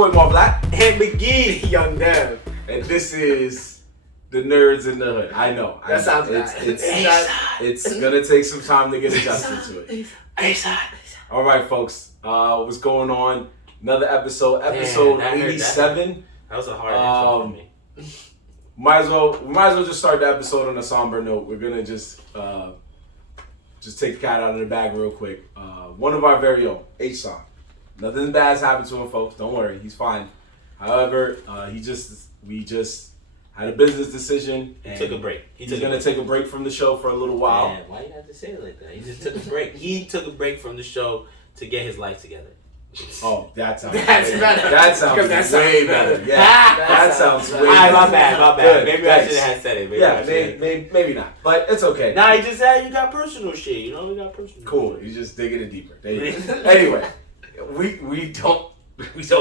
boy Marv Black. And McGee. Young Dev. And this is the Nerds in the Hood. I know. That sounds nice. It's gonna take some time to get adjusted to it. All right, folks. What's going on? Another episode 87. That was a hard intro for me. Might as well just start the episode on a somber note. We're gonna just take the cat out of the bag real quick. One of our very own, H-Son. Nothing bad's happened to him, folks. Don't worry, he's fine. However, we just had a business decision. He took a break. He's gonna take a break from the show for a little while. Man, why you have to say it like that? He just took a break. He took a break from the show to get his life together. Oh, that sounds better. That sounds way better. Yeah, that sounds way better. My bad. Good, maybe thanks. I should have said it. Maybe not. But it's okay. Nah, he just said you got personal shit. You know, you got personal. Cool. You just digging it deeper. Anyway, we don't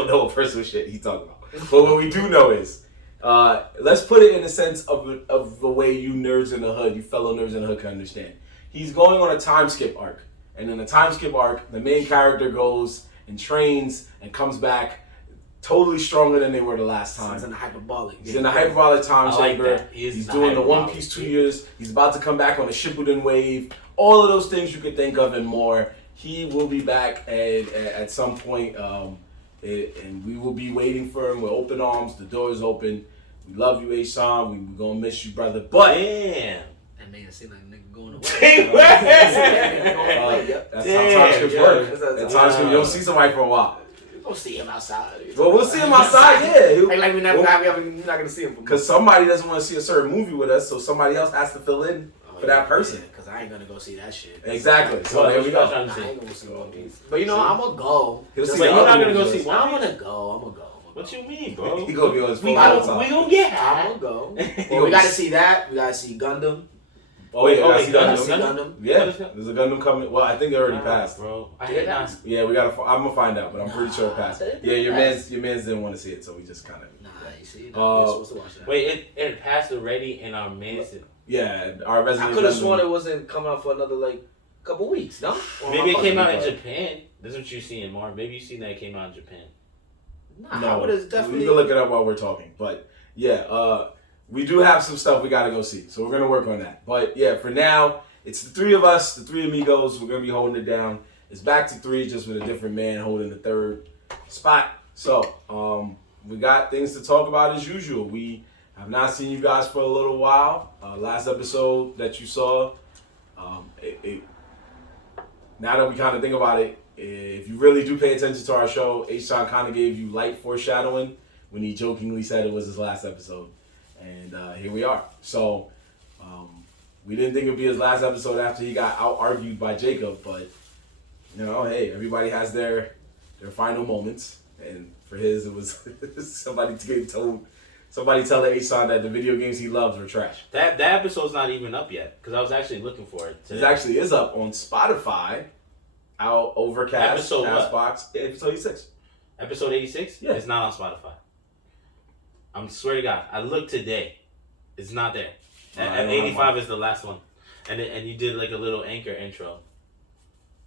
know what personal shit he's talking about. But what we do know is, let's put it in the sense of the way you nerds in the hood, you fellow nerds in the hood can understand. He's going on a time skip arc. And in the time skip arc, the main character goes and trains and comes back totally stronger than they were the last time. He's in the hyperbolic. He's in the hyperbolic time chamber. Like He's doing the One Piece 2 years. He's about to come back on a Shippuden wave. All of those things you could think of and more. He will be back at some point, and we will be waiting for him with open arms. The door is open. We love you, H-Son. We're going to miss you, brother. But damn. That nigga seem like a nigga going away. That's how time skips work. At time skip, you don't see somebody for a while. We'll see him outside. Well, we'll see him outside, yeah. Like we're not going to see him. Because somebody doesn't want to see a certain movie with us, so somebody else has to fill in for that person. Because I ain't going to go see that shit. Exactly. So there we go. I ain't going to see One Piece. But you know, I'm going to go. But you're not going to go see One Piece? I'm going to go. What you mean, bro? He gonna be on his phone We all the time. gonna get high. I'm gonna go. Well, we gotta see that. We gotta see Gundam. Oh yeah, Gundam. Yeah, there's a Gundam coming. Well, I think it already passed, bro. I did not. Yeah, we gotta. I'm gonna find out, but I'm pretty sure it passed. Yeah, your man's didn't want to see it, so we just kind of. Nah, you see, we're supposed to watch that. Wait, it passed already, and our man's. Yeah, our resident. I could have sworn it wasn't coming out for another couple weeks. No. Maybe it came out in Japan. That's what you're seeing, Mark. Maybe you seen that it came out in Japan. No, definitely. We can look it up while we're talking. But yeah, we do have some stuff we gotta go see, so we're gonna work on that. But yeah, for now, it's the three of us, the three amigos. We're gonna be holding it down. It's back to three, just with a different man holding the third spot. So we got things to talk about as usual. We have not seen you guys for a little while. Last episode that you saw, now that we kind of think about it. If you really do pay attention to our show, H-Son kind of gave you light foreshadowing when he jokingly said it was his last episode. And here we are. So we didn't think it would be his last episode after he got out-argued by Jacob. But, you know, hey, everybody has their final moments. And for his, it was somebody telling H-Son that the video games he loves were trash. That episode's not even up yet, because I was actually looking for it today. It actually is up on Spotify. Out Overcast, Castbox, episode 86. Episode 86? Yeah. It's not on Spotify. I swear to God, I looked today. It's not there. At 85 is the last one. And you did like a little Anchor intro.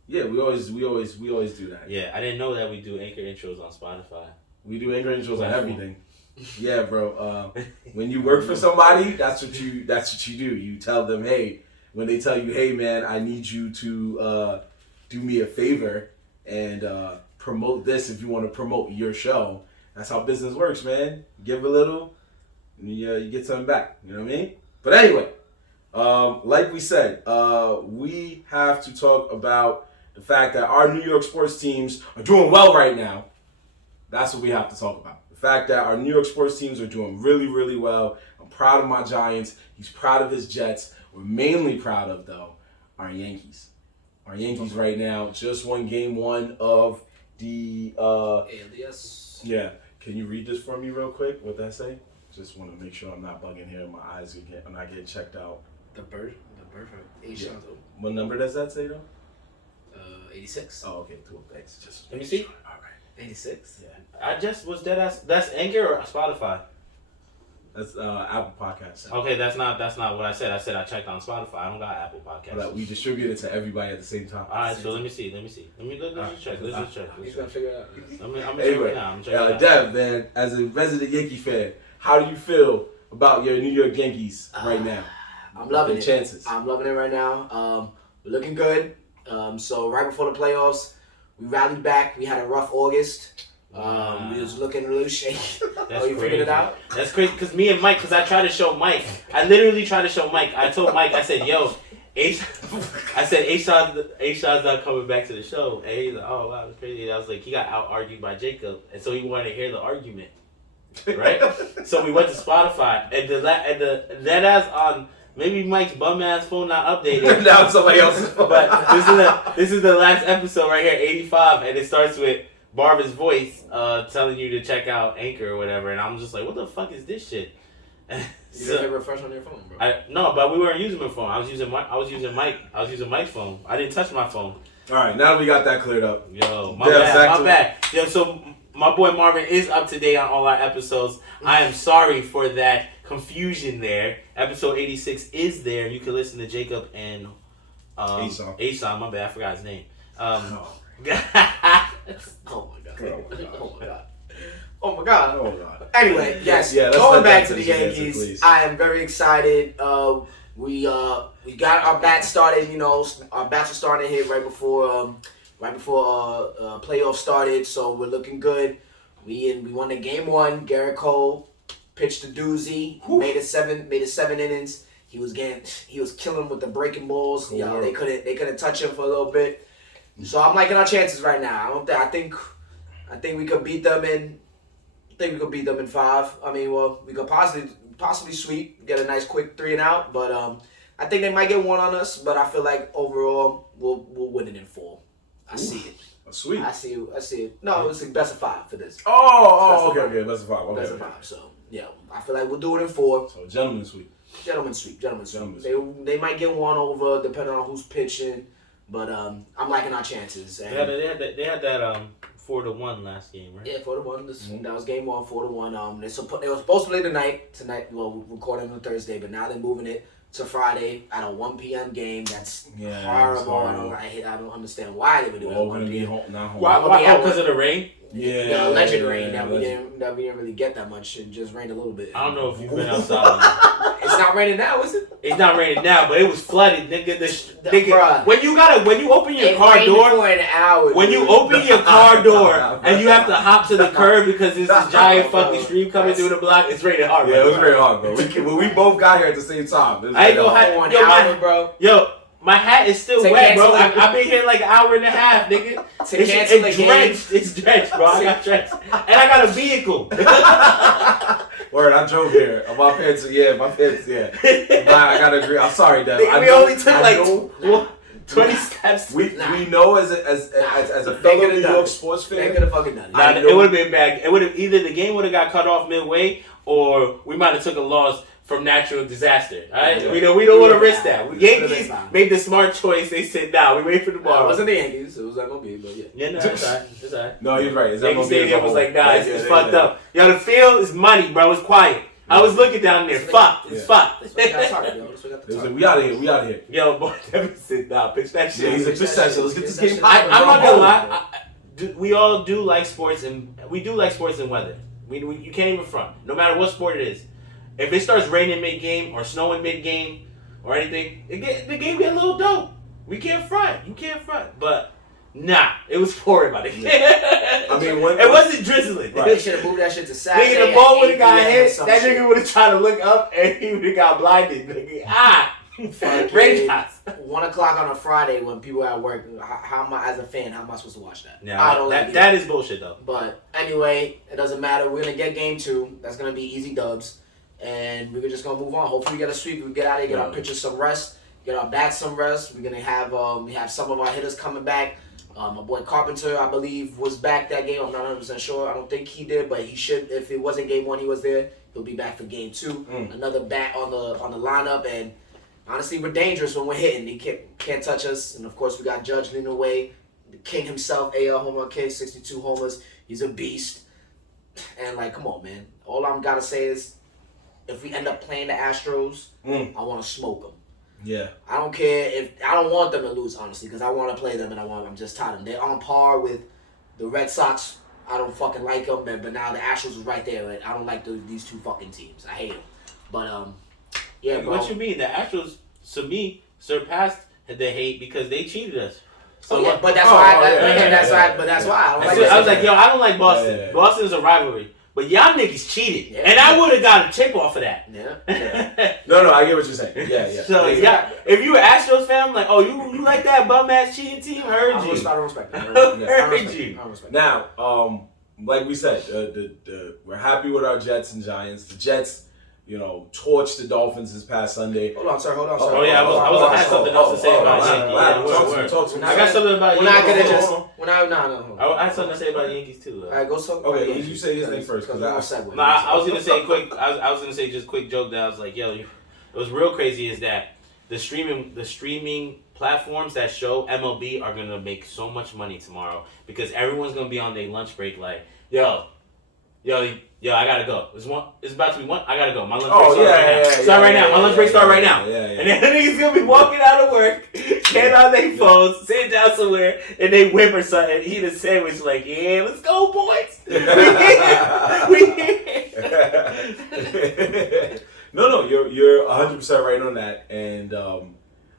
Yeah, we always do that. Yeah, I didn't know that we do Anchor intros on Spotify. We do Anchor intros on everything. Yeah, bro. When you work for somebody, that's what you do. You tell them, hey, when they tell you, hey man, I need you to do me a favor and promote this if you want to promote your show. That's how business works, man. Give a little, and you get something back. You know what I mean? But anyway, like we said, we have to talk about the fact that our New York sports teams are doing well right now. That's what we have to talk about. The fact that our New York sports teams are doing really, really well. I'm proud of my Giants. He's proud of his Jets. We're mainly proud of, though, our Yankees. Our Yankees right now just won game one of the ALDS. Yeah. Can you read this for me real quick? What that say? Just want to make sure I'm not bugging here. My eyes are not getting checked out. The birth of H-Son. What number does that say though? 86. Oh, okay, cool. Thanks. Just let me see. All right. 86. Yeah. I just was dead ass. That's Anchor or Spotify? That's Apple Podcasts. Okay, that's not what I said. I said I checked on Spotify. I don't got Apple Podcasts. But, we distribute it to everybody at the same time. All right, so let me see. Let's just check. He's gonna figure it out. I'm gonna check Anyway, it out. I'm checking it out. Dev, man, as a resident Yankee fan, how do you feel about your New York Yankees right now? I'm loving it. Chances. I'm loving it right now. We're looking good. So right before the playoffs, we rallied back. We had a rough August. We was looking really shaky. That's you figured it out? That's crazy because me and Mike, because I tried to show Mike. I literally tried to show Mike. I told Mike, I said, yo, A-Shot's not coming back to the show. And he's like, oh, wow, that's crazy. And I was like, he got out-argued by Jacob. And so he wanted to hear the argument. Right? So we went to Spotify. And that ass on maybe Mike's bum-ass phone not updated. Now it's somebody else's phone. But this is the last episode right here, 85. And it starts with Barbara's voice telling you to check out Anchor or whatever, and I'm just like, what the fuck is this shit? You didn't hit refresh on your phone, bro. No, but we weren't using my phone. I was using Mike's phone. I didn't touch my phone. All right, now we got that cleared up. Yo, my bad. Yo, so my boy Marvin is up to date on all our episodes. I am sorry for that confusion there. Episode 86 is there. You can listen to Jacob and Asan. My bad, I forgot his name. Oh my god. Oh my god. Anyway, yes. Going back to the Yankees, I am very excited. We got our bats started. You know, our bats are starting to hit right before playoffs started. So we're looking good. We won the game one. Garrett Cole pitched a doozy. Made it seven innings. He was killing with the breaking balls. You know, they couldn't touch him for a little bit. So I'm liking our chances right now. I think we could beat them in. I think we could beat them in 5. I mean, well, we could possibly sweep, get a nice quick 3 and out. But I think they might get one on us. But I feel like overall we'll win it in 4. I see it. A sweep. I see it. No, it's like best of 5 for this. Okay, best of 5. Okay. Best of 5. So yeah, I feel like we'll do it in 4. So gentleman sweep. Gentleman sweep. They might get one over depending on who's pitching. But I'm liking our chances. And They had that 4-1 last game, right? Yeah, 4-1. That was game 1, 4-1. They were supposed to play tonight. Well, we're recording on Thursday, but now they're moving it to Friday at a 1 p.m. game. That's horrible. I don't understand why they would do it. We're gonna be not home. Why? Because of the rain. The alleged rain that we didn't really get that much. It just rained a little bit. I don't know if you've been outside. It's not raining now, is it? It's not raining now, but it was flooded, nigga. Nigga, when you open your car door for an hour. When you open your car door and you have to hop to the curb because there's this giant fucking stream coming through the block, it's raining hard. Yeah, it was very hard, bro. We both got here at the same time. I ain't gonna have bro. Yo. My hat is still wet, bro. I've been here like an hour and a half, nigga. It's drenched, bro. I got drenched. And I got a vehicle. Word, I drove here. My pants, yeah. I gotta agree. I'm sorry, Dad. We only took like 20 steps. We know as a fellow New York sports fan. They could have fucking done it. It would have been bad. It would have either the game would have got cut off midway or we might have took a loss from natural disaster. All right, we don't want to risk that. Yankees made the smart choice. They said, "Nah, we wait for tomorrow." It wasn't the Yankees. It was not gonna be, but yeah. Yeah, no, it's all right. No, you're right. Yankee Stadium was like, nah, it's fucked up. Yo, the field is muddy, bro. It's quiet. I was looking down there. Fucked. It's fucked. We out of here. Yo, boy, Devin said, nah, pitch that shit. Yeah, he's a pitch that shit. Let's get this game. I'm not gonna lie. We all do like sports, and we do like sports and weather. You can't even front. No matter what sport it is. If it starts raining mid-game or snowing mid-game or anything, the game get a little dope. We can't front. You can't front. But, nah, it was pouring by the game. I mean, it wasn't drizzling. Right. They should have moved that shit to Saturday. Nigga, the ball would have got hit. That nigga would have tried to look up and he would have got blinded. Nigga. Raindrops. 1 o'clock on a Friday when people are at work. How am I, as a fan, how am I supposed to watch that? Yeah, that is bullshit, though. But anyway, it doesn't matter. We're going to get game 2. That's going to be easy dubs. And we're just gonna move on. Hopefully, we get a sweep. We get out of here, get our pitchers some rest, get our bats some rest. We're gonna have some of our hitters coming back. My boy Carpenter, I believe, was back that game. I'm not 100% sure. I don't think he did, but he should. If it wasn't game 1, he was there. He'll be back for game 2. Another bat on the lineup, and honestly, we're dangerous when we're hitting. He can't touch us. And of course, we got Judge leading the way, the king himself, AL home run king, 62 homers. He's a beast. And like, come on, man. All I'm gotta say is, if we end up playing the Astros, I want to smoke them. Yeah. I don't care if I don't want them to lose, honestly, because I want to play them and I'm just tired of them. They're on par with the Red Sox. I don't fucking like them, but now the Astros is right there. And I don't like these two fucking teams. I hate them. But yeah, bro. What you mean? The Astros, to me, surpassed the hate because they cheated us. So yeah, but that's why. That's why. I was like, yo, I don't like Boston. Yeah. Boston's a rivalry. But y'all niggas cheated. Yeah. And I would have got a tip off of that. Yeah. No, I get what you're saying. Yeah. So, if you were Astros fan, I'm like, oh, you like that bum-ass cheating team? Heard you. I respect that. Heard you. Now, like we said, we're happy with our Jets and Giants. The Jets, torched the Dolphins this past Sunday. Hold on, sir. Oh, yeah, I had something else to say about Yankees. Talk to me. I got something about Yankees. We're not going to just... No. I had something to say about Yankees, too. All right, go talk. Okay, you say his name first. Because I was going to say quick... I was going to say just quick joke that I was like, yo, what's real crazy is that the streaming platforms that show MLB are going to make so much money tomorrow because everyone's going to be on their lunch break like, yo, I gotta go. It's about to be one. I gotta go. My lunch break start right now. My lunch break start right now. And then the niggas gonna be walking out of work, getting on their phones, sitting down somewhere, and they whimper something, eat a sandwich like, yeah, let's go, boys. We here. No, you're 100% right on that, and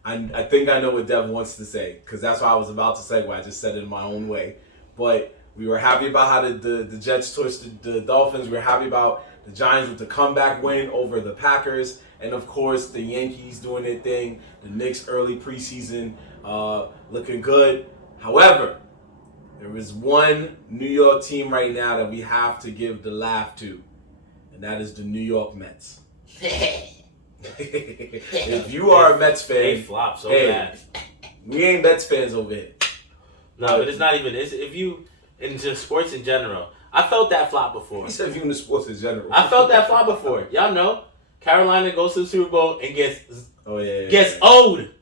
I think I know what Dev wants to say because that's why I was about to segue. I just said it in my own way, but. We were happy about how the Jets torched the Dolphins. We were happy about the Giants with the comeback win over the Packers. And, of course, the Yankees doing their thing. The Knicks early preseason looking good. However, there is one New York team right now that we have to give the laugh to. And that is the New York Mets. If you are a Mets fan... They flop so bad. We ain't Mets fans over here. No, but it's not even... if you... into sports in general. I felt that flop before. He said if you into sports in general. I felt that flop before. Y'all know, Carolina goes to the Super Bowl and gets owed.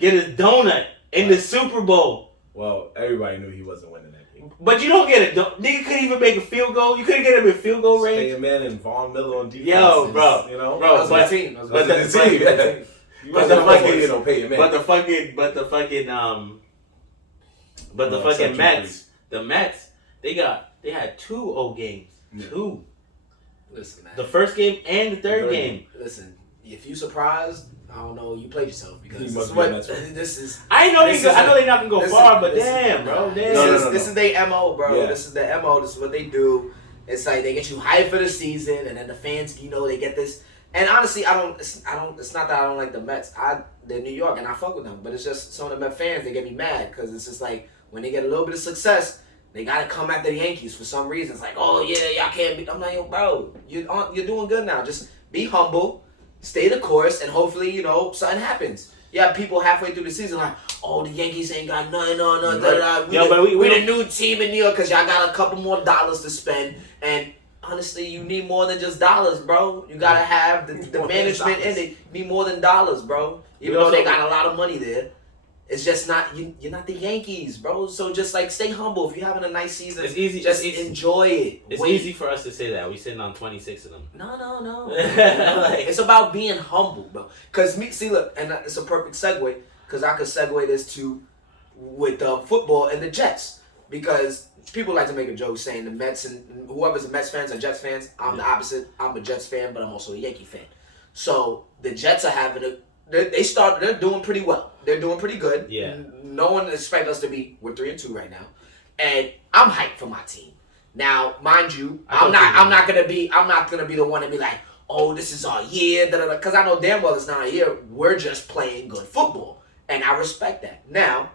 Get a donut in the Super Bowl. Well, everybody knew he wasn't winning that game. But you don't get a nigga couldn't even make a field goal. You couldn't get him in field goal range. Stay man and Von Miller on defense. Yo, bro. But the team. But the fucking Mets. The Mets, they had 2 old games. Yeah. 2. Listen, man. The first game and the third game. Listen, if you surprised, I don't know, you played yourself because this is. I know they're not gonna go far, but damn, bro. This is their MO, bro. Yeah. This is their MO. This is what they do. It's like they get you hyped for the season, and then the fans, they get this. And honestly, it's not that I don't like the Mets. They're New York, and I fuck with them. But it's just some of the Mets fans, they get me mad because it's just like. When they get a little bit of success, they gotta come after the Yankees for some reason. It's like, oh yeah, y'all can't beat. I'm like, yo, bro, you're doing good now. Just be humble, stay the course, and hopefully, something happens. Yeah, people halfway through the season like, oh, the Yankees ain't got nothing on. Right. We the new team in New York because y'all got a couple more dollars to spend. And honestly, you need more than just dollars, bro. You gotta have the management in it. You need more than dollars, bro. Even though they got a lot of money there. It's just not you're not the Yankees, bro. So just like stay humble. If you're having a nice season, it's easy. Just enjoy it. It's easy for us to say that. We sitting on 26 of them. No. It's about being humble, bro. Cause look, and it's a perfect segue. Cause I could segue this with football and the Jets. Because people like to make a joke saying the Mets and whoever's the Mets fans or Jets fans. I'm the opposite. I'm a Jets fan, but I'm also a Yankee fan. So the Jets are having they're doing pretty well. They're doing pretty good. Yeah. No one expects us to be. We're 3-2 right now, and I'm hyped for my team. Now, mind you, I'm not gonna be the one to be like, oh, this is our year, because I know damn well it's not our year. We're just playing good football, and I respect that. Now,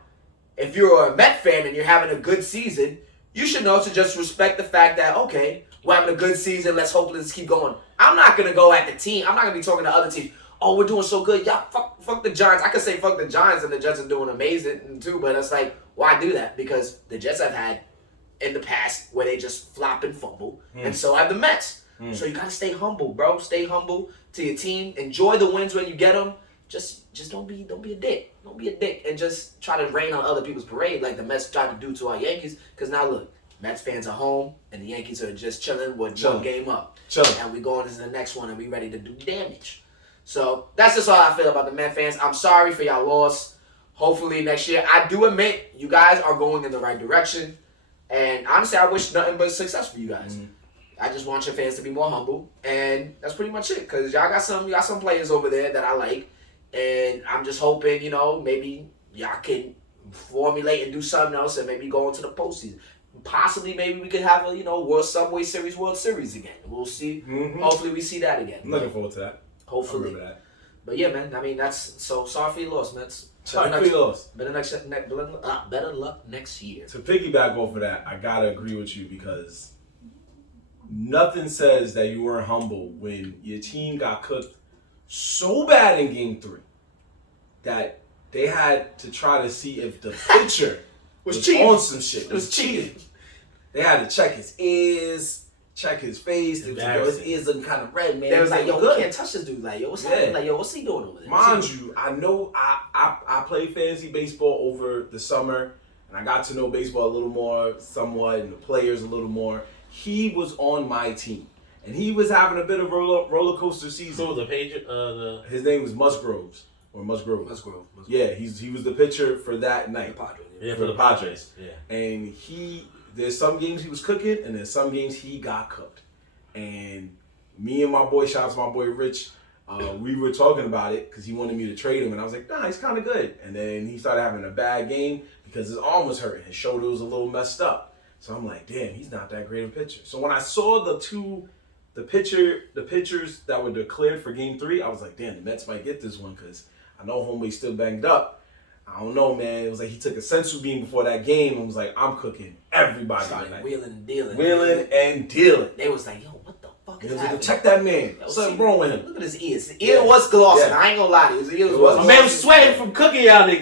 if you're a Met fan and you're having a good season, you should know to just respect the fact that okay, we're having a good season. Let's hope let's keep going. I'm not gonna go at the team. I'm not gonna be talking to other teams. Oh, we're doing so good. Y'all, fuck the Giants. I could say fuck the Giants and the Jets are doing amazing too, but it's like, why do that? Because the Jets have had in the past where they just flop and fumble, and so have the Mets. So you gotta stay humble, bro. Stay humble to your team. Enjoy the wins when you get them. Just don't be a dick. Don't be a dick and just try to rain on other people's parade like the Mets tried to do to our Yankees. Because now look, Mets fans are home, and the Yankees are just chilling with one game up. And we going into the next one, and we ready to do damage. So that's just all I feel about the Mets fans. I'm sorry for y'all loss. Hopefully next year, I do admit you guys are going in the right direction. And honestly, I wish nothing but success for you guys. Mm-hmm. I just want your fans to be more humble, and that's pretty much it. Cause y'all got some players over there that I like, and I'm just hoping, maybe y'all can formulate and do something else, and maybe go into the postseason. Possibly, maybe we could have a World Subway Series, World Series again. We'll see. Mm-hmm. Hopefully, we see that again. I'm looking forward to that. Hopefully. I remember that. But yeah, man. I mean, that's so sorry for your loss, man. Sorry for your loss. Better luck next year. To piggyback off of that, I gotta agree with you because nothing says that you weren't humble when your team got cooked so bad in Game 3 that they had to try to see if the pitcher was on some shit. It was cheating. They had to check his ears, check his face. His ears looking kind of red, man. They was like, yo, we can't touch this dude. Like, yo, what's happening? Like, yo, what's he doing over there? Mind you, I know I played fantasy baseball over the summer, and I got to know baseball a little more, somewhat, and the players a little more. He was on my team, and he was having a bit of roller coaster season. So his name was Musgrove. Yeah, he was the pitcher for that night. For the Padres. Yeah. And there's some games he was cooking, and there's some games he got cooked. And me and my boy, shout out to my boy Rich, we were talking about it because he wanted me to trade him, and I was like, nah, he's kind of good. And then he started having a bad game because his arm was hurting. His shoulder was a little messed up. So I'm like, damn, he's not that great of a pitcher. So when I saw the pitchers that were declared for Game 3, I was like, damn, the Mets might get this one because I know homeboy's still banged up. I don't know, man. It was like he took a sensu bean before that game and was like, I'm cooking everybody tonight. Wheeling and dealing. They was like, yo, what the fuck is happening? Like, check that man. Something wrong with him. Look at his ears. His ear was glossing. Yeah. I ain't gonna lie to you. His ear was glossing. Man was sweating from cooking y'all niggas.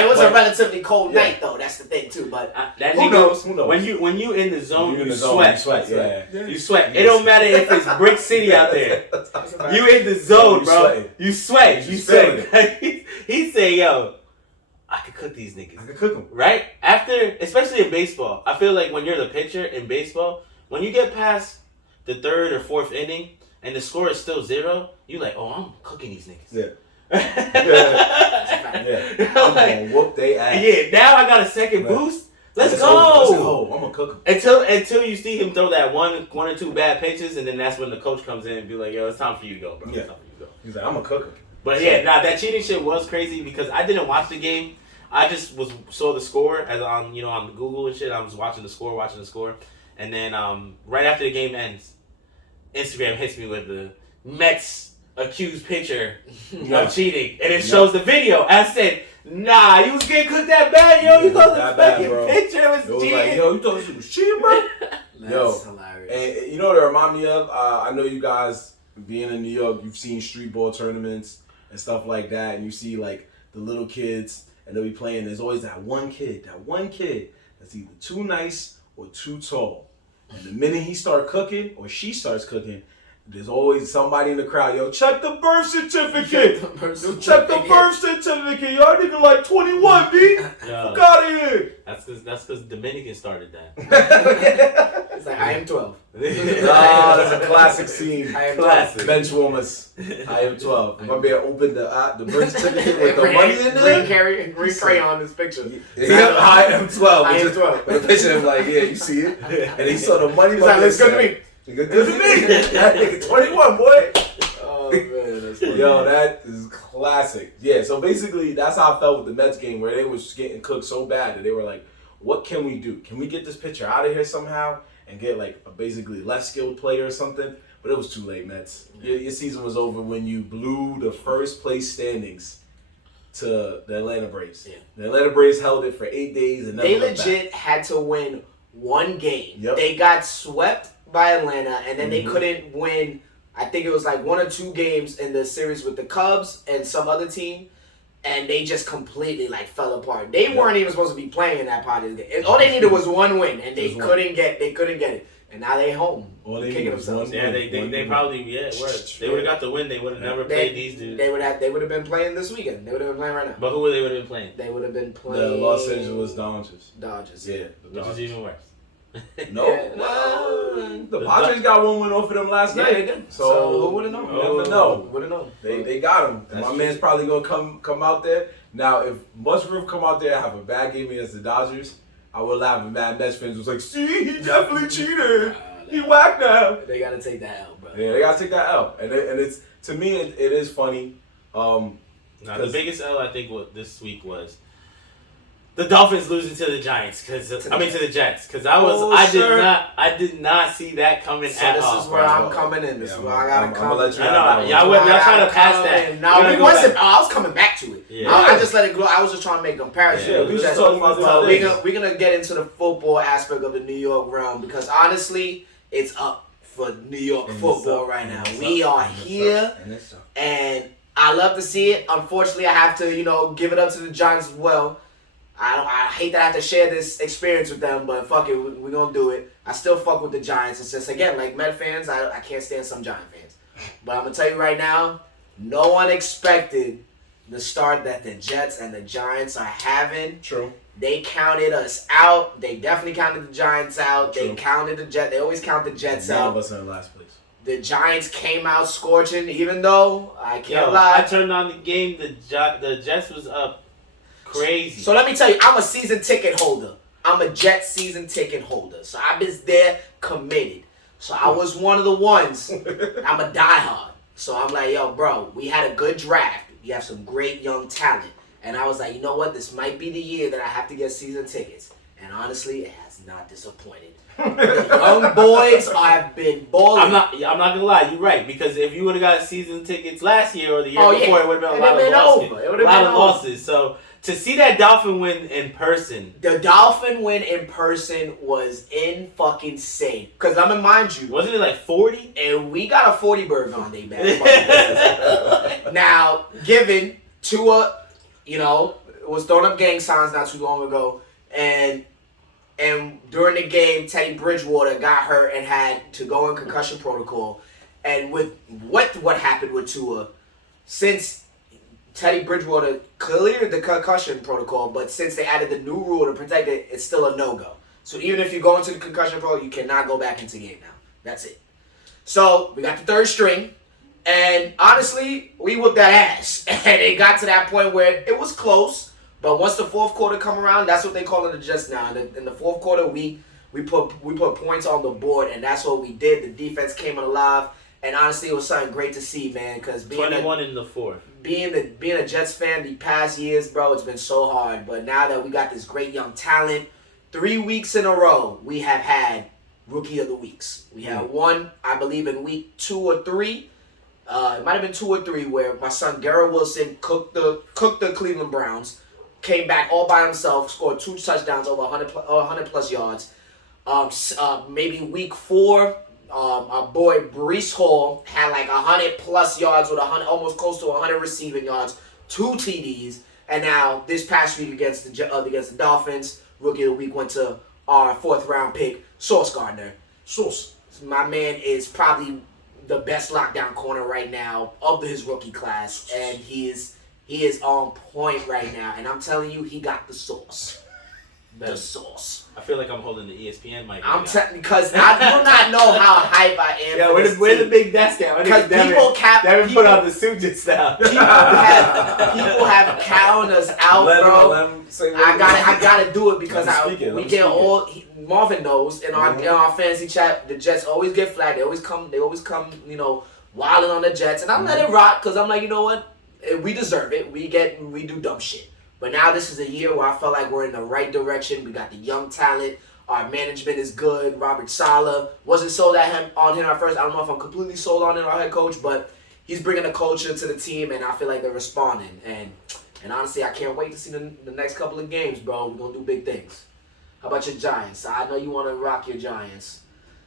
It was a relatively cold night, though. That's the thing, too. But who knows? When you in the zone, you sweat. Yeah. You sweat. It don't matter if it's Brick City out there. You in the zone, bro. You sweat. You sweat. He say, yo, I could cook these niggas. I could cook them. Right? Especially in baseball, I feel like when you're the pitcher in baseball, when you get past the third or fourth inning and the score is still 0, you like, oh, I'm cooking these niggas. Yeah. I'm gonna whoop they ass. Yeah, now I got a second boost. Let's go. I'm gonna cook him. Until you see him throw that one or two bad pitches, and then that's when the coach comes in and be like, yo, it's time for you to go, bro. Yeah. It's time for you to go. He's like, I'm gonna cook him. But that cheating shit was crazy because I didn't watch the game. I just saw the score as on the Google and shit. I was watching the score, and then right after the game ends, Instagram hits me with the Mets accused pitcher of cheating, and it shows the video. I said, nah, you was getting cooked that bad, yo. You thought the fucking pitcher was cheating? Like, yo, you thought this was cheating, bro? That's hilarious. And you know what it reminded me of? I know you guys being in New York, you've seen street ball tournaments and stuff like that, and you see like the little kids, and they'll be playing. There's always that one kid that's either too nice or too tall. And the minute he starts cooking or she starts cooking, there's always somebody in the crowd. Yo, check the birth certificate. Check the birth certificate. Y'all nigga like 21, B. Fuck out of here. That's because Dominican started that. It's like, I am 12. That's a classic scene. I am 12. Bench warmers. I am 12. My man opened the birth certificate with the money in there. Green crayon this picture. Yeah, I am 12. I am 12. The picture of like, yeah, you see it? And he saw the money. He's like, looks good to me. Good to me. That nigga 21, boy. Oh, man, that's funny. Yo, that is classic. Yeah, so basically, that's how I felt with the Mets game, where they was getting cooked so bad that they were like, what can we do? Can we get this pitcher out of here somehow and get like a basically less skilled player or something? But it was too late, Mets. Your season was over when you blew the first place standings to the Atlanta Braves. Yeah. The Atlanta Braves held it for 8 days and never They legit had to win one game. Yep. They got swept by Atlanta, and then they couldn't win. I think it was like 1 or 2 games in the series with the Cubs and some other team, and they just completely like fell apart. They weren't even supposed to be playing in that part of the game. All they needed was one win, and they couldn't get it. And now they home. All they kicking was themselves. Yeah, they probably They would have got the win. They would have never played these dudes. They would have been playing this weekend. They would have been playing right now. But who would they would have been playing? They would have been playing the Los Angeles Dodgers. Dodgers. Yeah, which is even worse. No, the Padres got one win off of them last night. They did. So who would have known? You never know. Would have known. They got him. And my man's probably gonna come out there. Now, if Musgrove come out there and have a bad game against the Dodgers, I will laugh. And Mad Mets fans was like, "See, he definitely cheated. He whacked now." They gotta take that L, bro. Yeah, they gotta take that L. And it's to me, it is funny. Now, the biggest L I think this week was the Dolphins losing to the Giants to the Jets, because I did not see that coming at all. So this is where I'm coming in. This is where I gotta come. Let you y'all trying to pass that. No, we wasn't. I was coming back to it. Yeah. I just let it go. I was just trying to make a comparison. Yeah, we was talking about we're gonna get into the football aspect of the New York realm, because honestly, it's up for New York football right now. We are here, and I love to see it. Unfortunately, I have to give it up to the Giants as well. I hate that I have to share this experience with them, but fuck it, we're going to do it. I still fuck with the Giants. It's just, again, like Met fans, I can't stand some Giant fans. But I'm going to tell you right now, no one expected the start that the Jets and the Giants are having. True. They counted us out. They definitely counted the Giants out. True. They counted the Jets. They always count the Jets out. None of us in last place. The Giants came out scorching, even though, I can't lie. I turned on the game, the Jets was up. Crazy. So let me tell you, I'm a season ticket holder. I'm a Jets season ticket holder. So I was there committed. So I was one of the ones. I'm a diehard. So I'm like, yo, bro, we had a good draft. We have some great young talent. And I was like, you know what? This might be the year that I have to get season tickets. And honestly, it has not disappointed. The young boys have been balling. I'm not gonna lie, you're right, because if you would have got season tickets last year or the year before, it would have been a lot of losses. So to see that Dolphin win in person. The Dolphin win in person was in fucking insane. Because I'm going to mind you. Wasn't it like 40? And we got a 40 burger on day back. Now, given Tua, was throwing up gang signs not too long ago. And during the game, Teddy Bridgewater got hurt and had to go in concussion protocol. And with what happened with Tua, since Teddy Bridgewater cleared the concussion protocol, but since they added the new rule to protect it, it's still a no-go. So even if you go into the concussion protocol, you cannot go back into the game now. That's it. So we got the third string, and honestly, we whooped that ass. And it got to that point where it was close, but once the fourth quarter come around, that's what they call it just now. In the fourth quarter, we put points on the board, and that's what we did. The defense came alive. And honestly, it was something great to see, man. Because 21 in the fourth. Being a Jets fan the past years, bro, it's been so hard. But now that we got this great young talent, 3 weeks in a row, we have had Rookie of the Weeks. We had one, I believe, in week 2 or 3. It might have been 2 or 3, where my son Garrett Wilson cooked the Cleveland Browns, came back all by himself, scored 2 touchdowns over 100 plus yards. Maybe week 4. Our boy Breece Hall had like 100 plus yards with almost close to 100 receiving yards, 2 TDs, and now this past week against the Dolphins, Rookie of the Week went to our 4th round pick, Sauce Gardner. Sauce, my man is probably the best lockdown corner right now of his rookie class, and he is on point right now. And I'm telling you, he got the sauce. The sauce. I feel like I'm holding the ESPN mic. Because I do not know how hype I am. Yeah, where the big desk at? Because Devin put on the suit just now. People have counted us out, bro. I gotta do it because Marvin knows in our fantasy chat, the Jets always get flagged. They always come, wilding on the Jets, and I let it rock because I'm like, you know what? We deserve it. We do dumb shit. But now this is a year where I felt like we're in the right direction. We got the young talent. Our management is good. Robert Saleh, wasn't sold on him at first. I don't know if I'm completely sold on him, our head coach, but he's bringing a culture to the team, and I feel like they're responding. And honestly, I can't wait to see the next couple of games, bro. We're going to do big things. How about your Giants? I know you want to rock your Giants.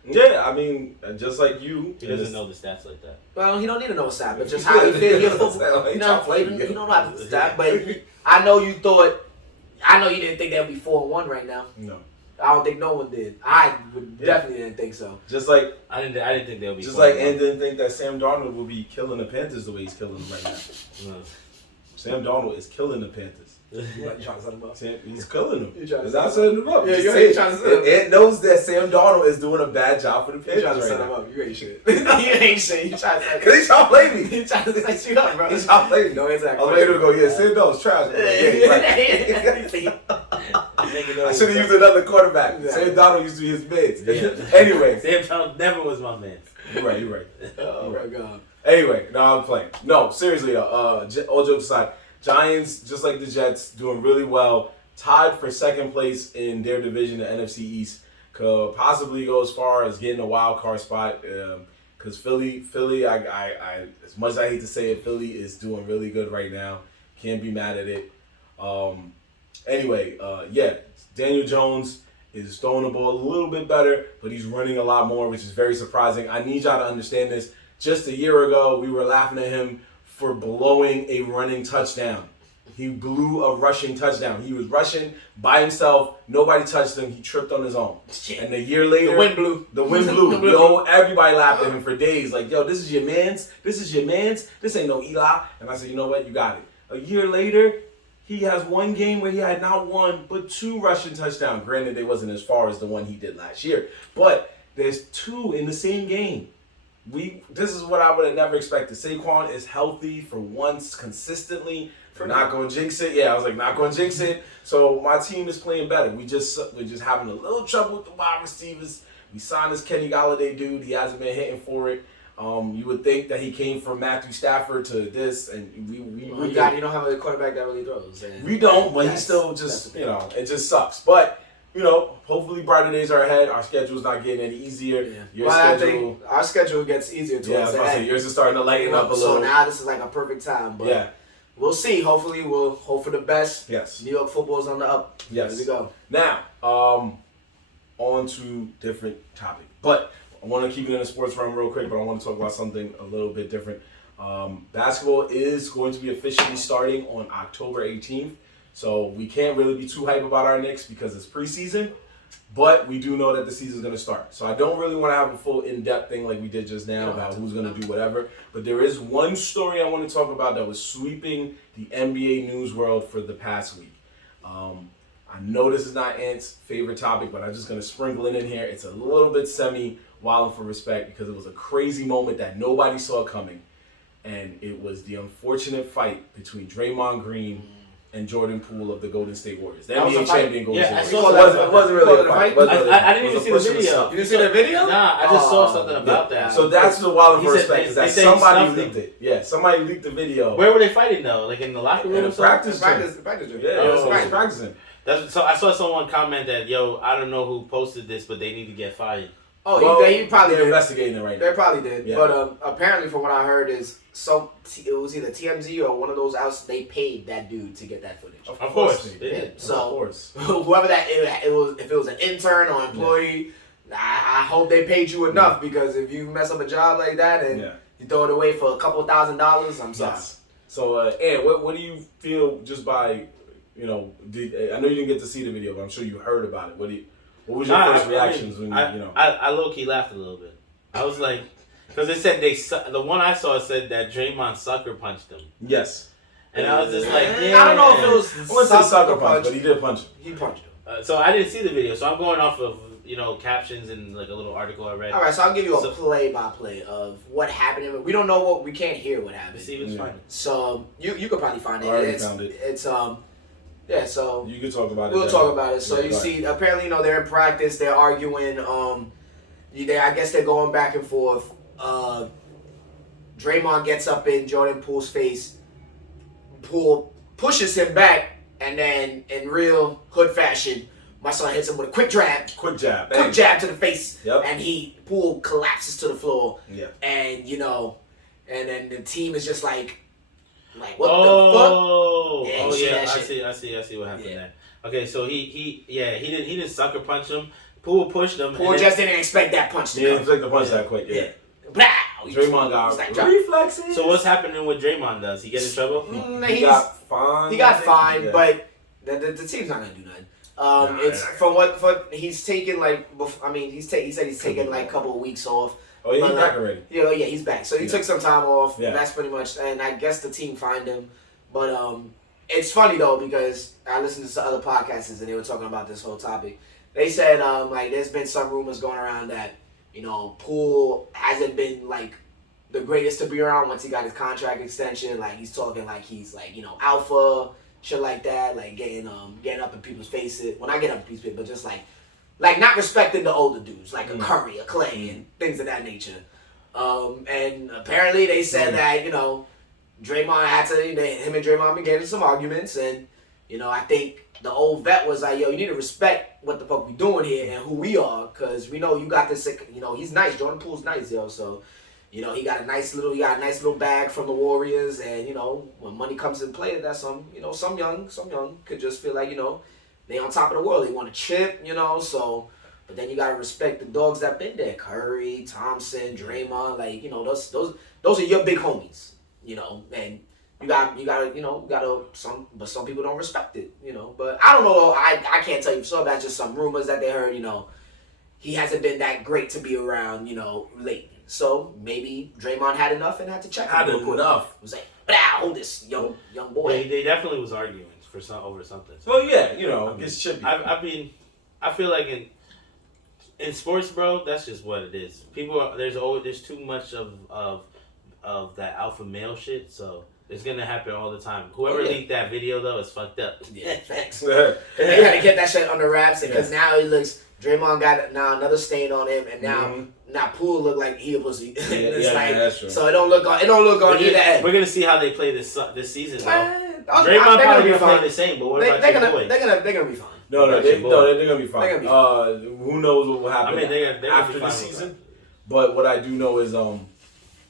Yeah, I mean, just like you. He doesn't know the stats like that. Well, he don't need to know the stats, but just how he feels. He don't know the stats, but I know you didn't think that would be 4-1 right now. No. I don't think no one did. I definitely didn't think so. Just like I didn't think they would be. Just like Ann didn't think that Sam Darnold would be killing the Panthers the way he's killing them right now. No. Sam Darnold is killing the Panthers. You trying to set him up? He's killing him. You trying to He's not setting him up. Yeah, you're trying to set him up. It knows that Sam Darnold is doing a bad job for the Patriots trying to set right him now. up. You ain't shit. You ain't shit. You trying to set him up. Because he's trying to play me. He trying to set you up, bro. He's trying to play me. No, exactly. I was waiting to go, Sam Darnold's trash. I should have used another quarterback. Yeah. Sam Darnold used to be his mids. Yeah. Anyway. Sam Darnold never was my man. You're right. Oh, my God. Anyway, no, I'm playing. No, seriously though, all jokes aside, Giants, just like the Jets, doing really well. Tied for second place in their division, the NFC East. Could possibly go as far as getting a wild card spot. Because Philly, I as much as I hate to say it, Philly is doing really good right now. Can't be mad at it. Anyway, Daniel Jones is throwing the ball a little bit better, but he's running a lot more, which is very surprising. I need y'all to understand this. Just a year ago, we were laughing at him for blowing a running touchdown. He blew a rushing touchdown. He was rushing by himself. Nobody touched him. He tripped on his own. And a year later, the wind blew. The wind blew. Yo, everybody laughed at him for days. Like, yo, this is your man's. This is your man's. This ain't no Eli. And I said, you know what? You got it. A year later, he has one game where he had not one, but 2 rushing touchdowns. Granted, they wasn't as far as the one he did last year. But there's 2 in the same game. This is what I would have never expected. Saquon is healthy for once consistently. We're not going to jinx it. Yeah, I was like, not going to jinx it. So my team is playing better. We're just having a little trouble with the wide receivers. We signed this Kenny Golladay dude. He hasn't been hitting for it. You would think that he came from Matthew Stafford to this, and you don't have a quarterback that really throws. We don't, but he still just, it just sucks. But, hopefully brighter days are ahead. Our schedule's not getting any easier. Yeah. I think our schedule gets easier towards the end. Yours is starting to lighten up a little. So now this is like a perfect time. But we'll see. Hopefully, we'll hope for the best. Yes. New York football's on the up. Yes. Here we go. Now, on to different topic. But I want to keep it in the sports realm real quick, but I want to talk about something a little bit different. Basketball is going to be officially starting on October 18th. So we can't really be too hype about our Knicks because it's preseason, but we do know that the season's going to start. So I don't really want to have a full in-depth thing like we did just now about who's going to do whatever. But there is one story I want to talk about that was sweeping the NBA news world for the past week. I know this is not Ant's favorite topic, but I'm just going to sprinkle it in here. It's a little bit semi-wilding for respect because it was a crazy moment that nobody saw coming. And it was the unfortunate fight between Draymond Green and Jordan Poole of the Golden State Warriors. The NBA champion Golden State Warriors. It wasn't really a fight. I didn't even see the video. You didn't see the video? Nah, I just saw something about that. So that's the wild for respect, is that somebody leaked it. Yeah, somebody leaked the video. Where were they fighting though? Like in the locker room? In the practice gym. Yeah, it was practicing. So I saw someone comment that, I don't know who posted this, but they need to get fired. Oh, he probably they're did. investigating it right now. They probably did. Yeah. But apparently, from what I heard, is it was either TMZ or one of those outs. They paid that dude to get that footage. Of course. They Yeah. did. So of course. whoever it was, if it was an intern or employee, I hope they paid you enough because if you mess up a job like that and you throw it away for a couple $1,000s, I'm sorry. Yes. So, Ann, what do you feel just by, I know you didn't get to see the video, but I'm sure you heard about it. What was your first reactions when I low-key laughed a little bit. I was like, because they said the one I saw said that Draymond sucker punched him. Yes. And I was just like, I don't know if it was I wouldn't say sucker punch, but he did punch him. He punched him. So I didn't see the video, so I'm going off of captions and like a little article I read. All right, so I'll give you a play-by-play of what happened. We don't know we can't hear what happened. Let's see if it's funny. So you could probably find it. I already found it. It's so you can talk about it. We'll talk about it. So you see, apparently, they're in practice. They're arguing. I guess they're going back and forth. Draymond gets up in Jordan Poole's face. Poole pushes him back, and then in real hood fashion, my son hits him with a quick jab to the face, and Poole collapses to the floor. Yeah, and and then the team is just like what the fuck? Yeah, I see what happened there. Okay, so he didn't sucker punch him. Poole pushed him. Poole just didn't expect that punch to come. He didn't expect the punch that quick. Yeah. Draymond got reflexes. So what's happening with Draymond? Does he get in trouble? He got fined. He got fined, but the team's not gonna do nothing. It's from what he's taken he said he's taken like a couple of weeks off. Oh yeah, he's back already. Yeah, he's back. So he took some time off. Yeah. That's pretty much, and I guess the team fined him. But it's funny though because I listened to some other podcasts and they were talking about this whole topic. They said like there's been some rumors going around that Poole hasn't been like the greatest to be around once he got his contract extension. Like he's talking like he's like alpha shit like that, like getting up in people's faces. Well, not getting up in people's faces, but just like not respecting the older dudes like a Curry, a Clay, and things of that nature. And apparently they said that Draymond had to, him and Draymond been getting some arguments, and I think the old vet was like, yo, you need to respect what the fuck we doing here and who we are, cause we know you got this, he's nice. Jordan Poole's nice, yo. So, he got a nice little bag from the Warriors, and when money comes in play, that's some young could just feel like they on top of the world. They want a chip, so. But then you gotta respect the dogs that been there, Curry, Thompson, Draymond, like those are your big homies, and you gotta some people don't respect it, But I don't know, I can't tell you. So that's just some rumors that they heard, he hasn't been that great to be around, lately. So maybe Draymond had enough and had to check him. Had enough. It was like, hold this young boy. They definitely was arguing over something. So. Well, yeah, it's chippy. I feel like in sports, bro, that's just what it is. There's too much of that alpha male shit, so it's gonna happen all the time. Whoever leaked that video though is fucked up. Yeah, thanks. They gotta get that shit under wraps because now he looks. Draymond got now another stain on him, and now Poole look like he a pussy. That's true. So it don't look on either end. We're gonna see how they play this season though. Draymond probably gonna play the same, but what about your boy? They're gonna be fine. No, they're gonna be fine. Who knows what will happen after the season? But what I do know is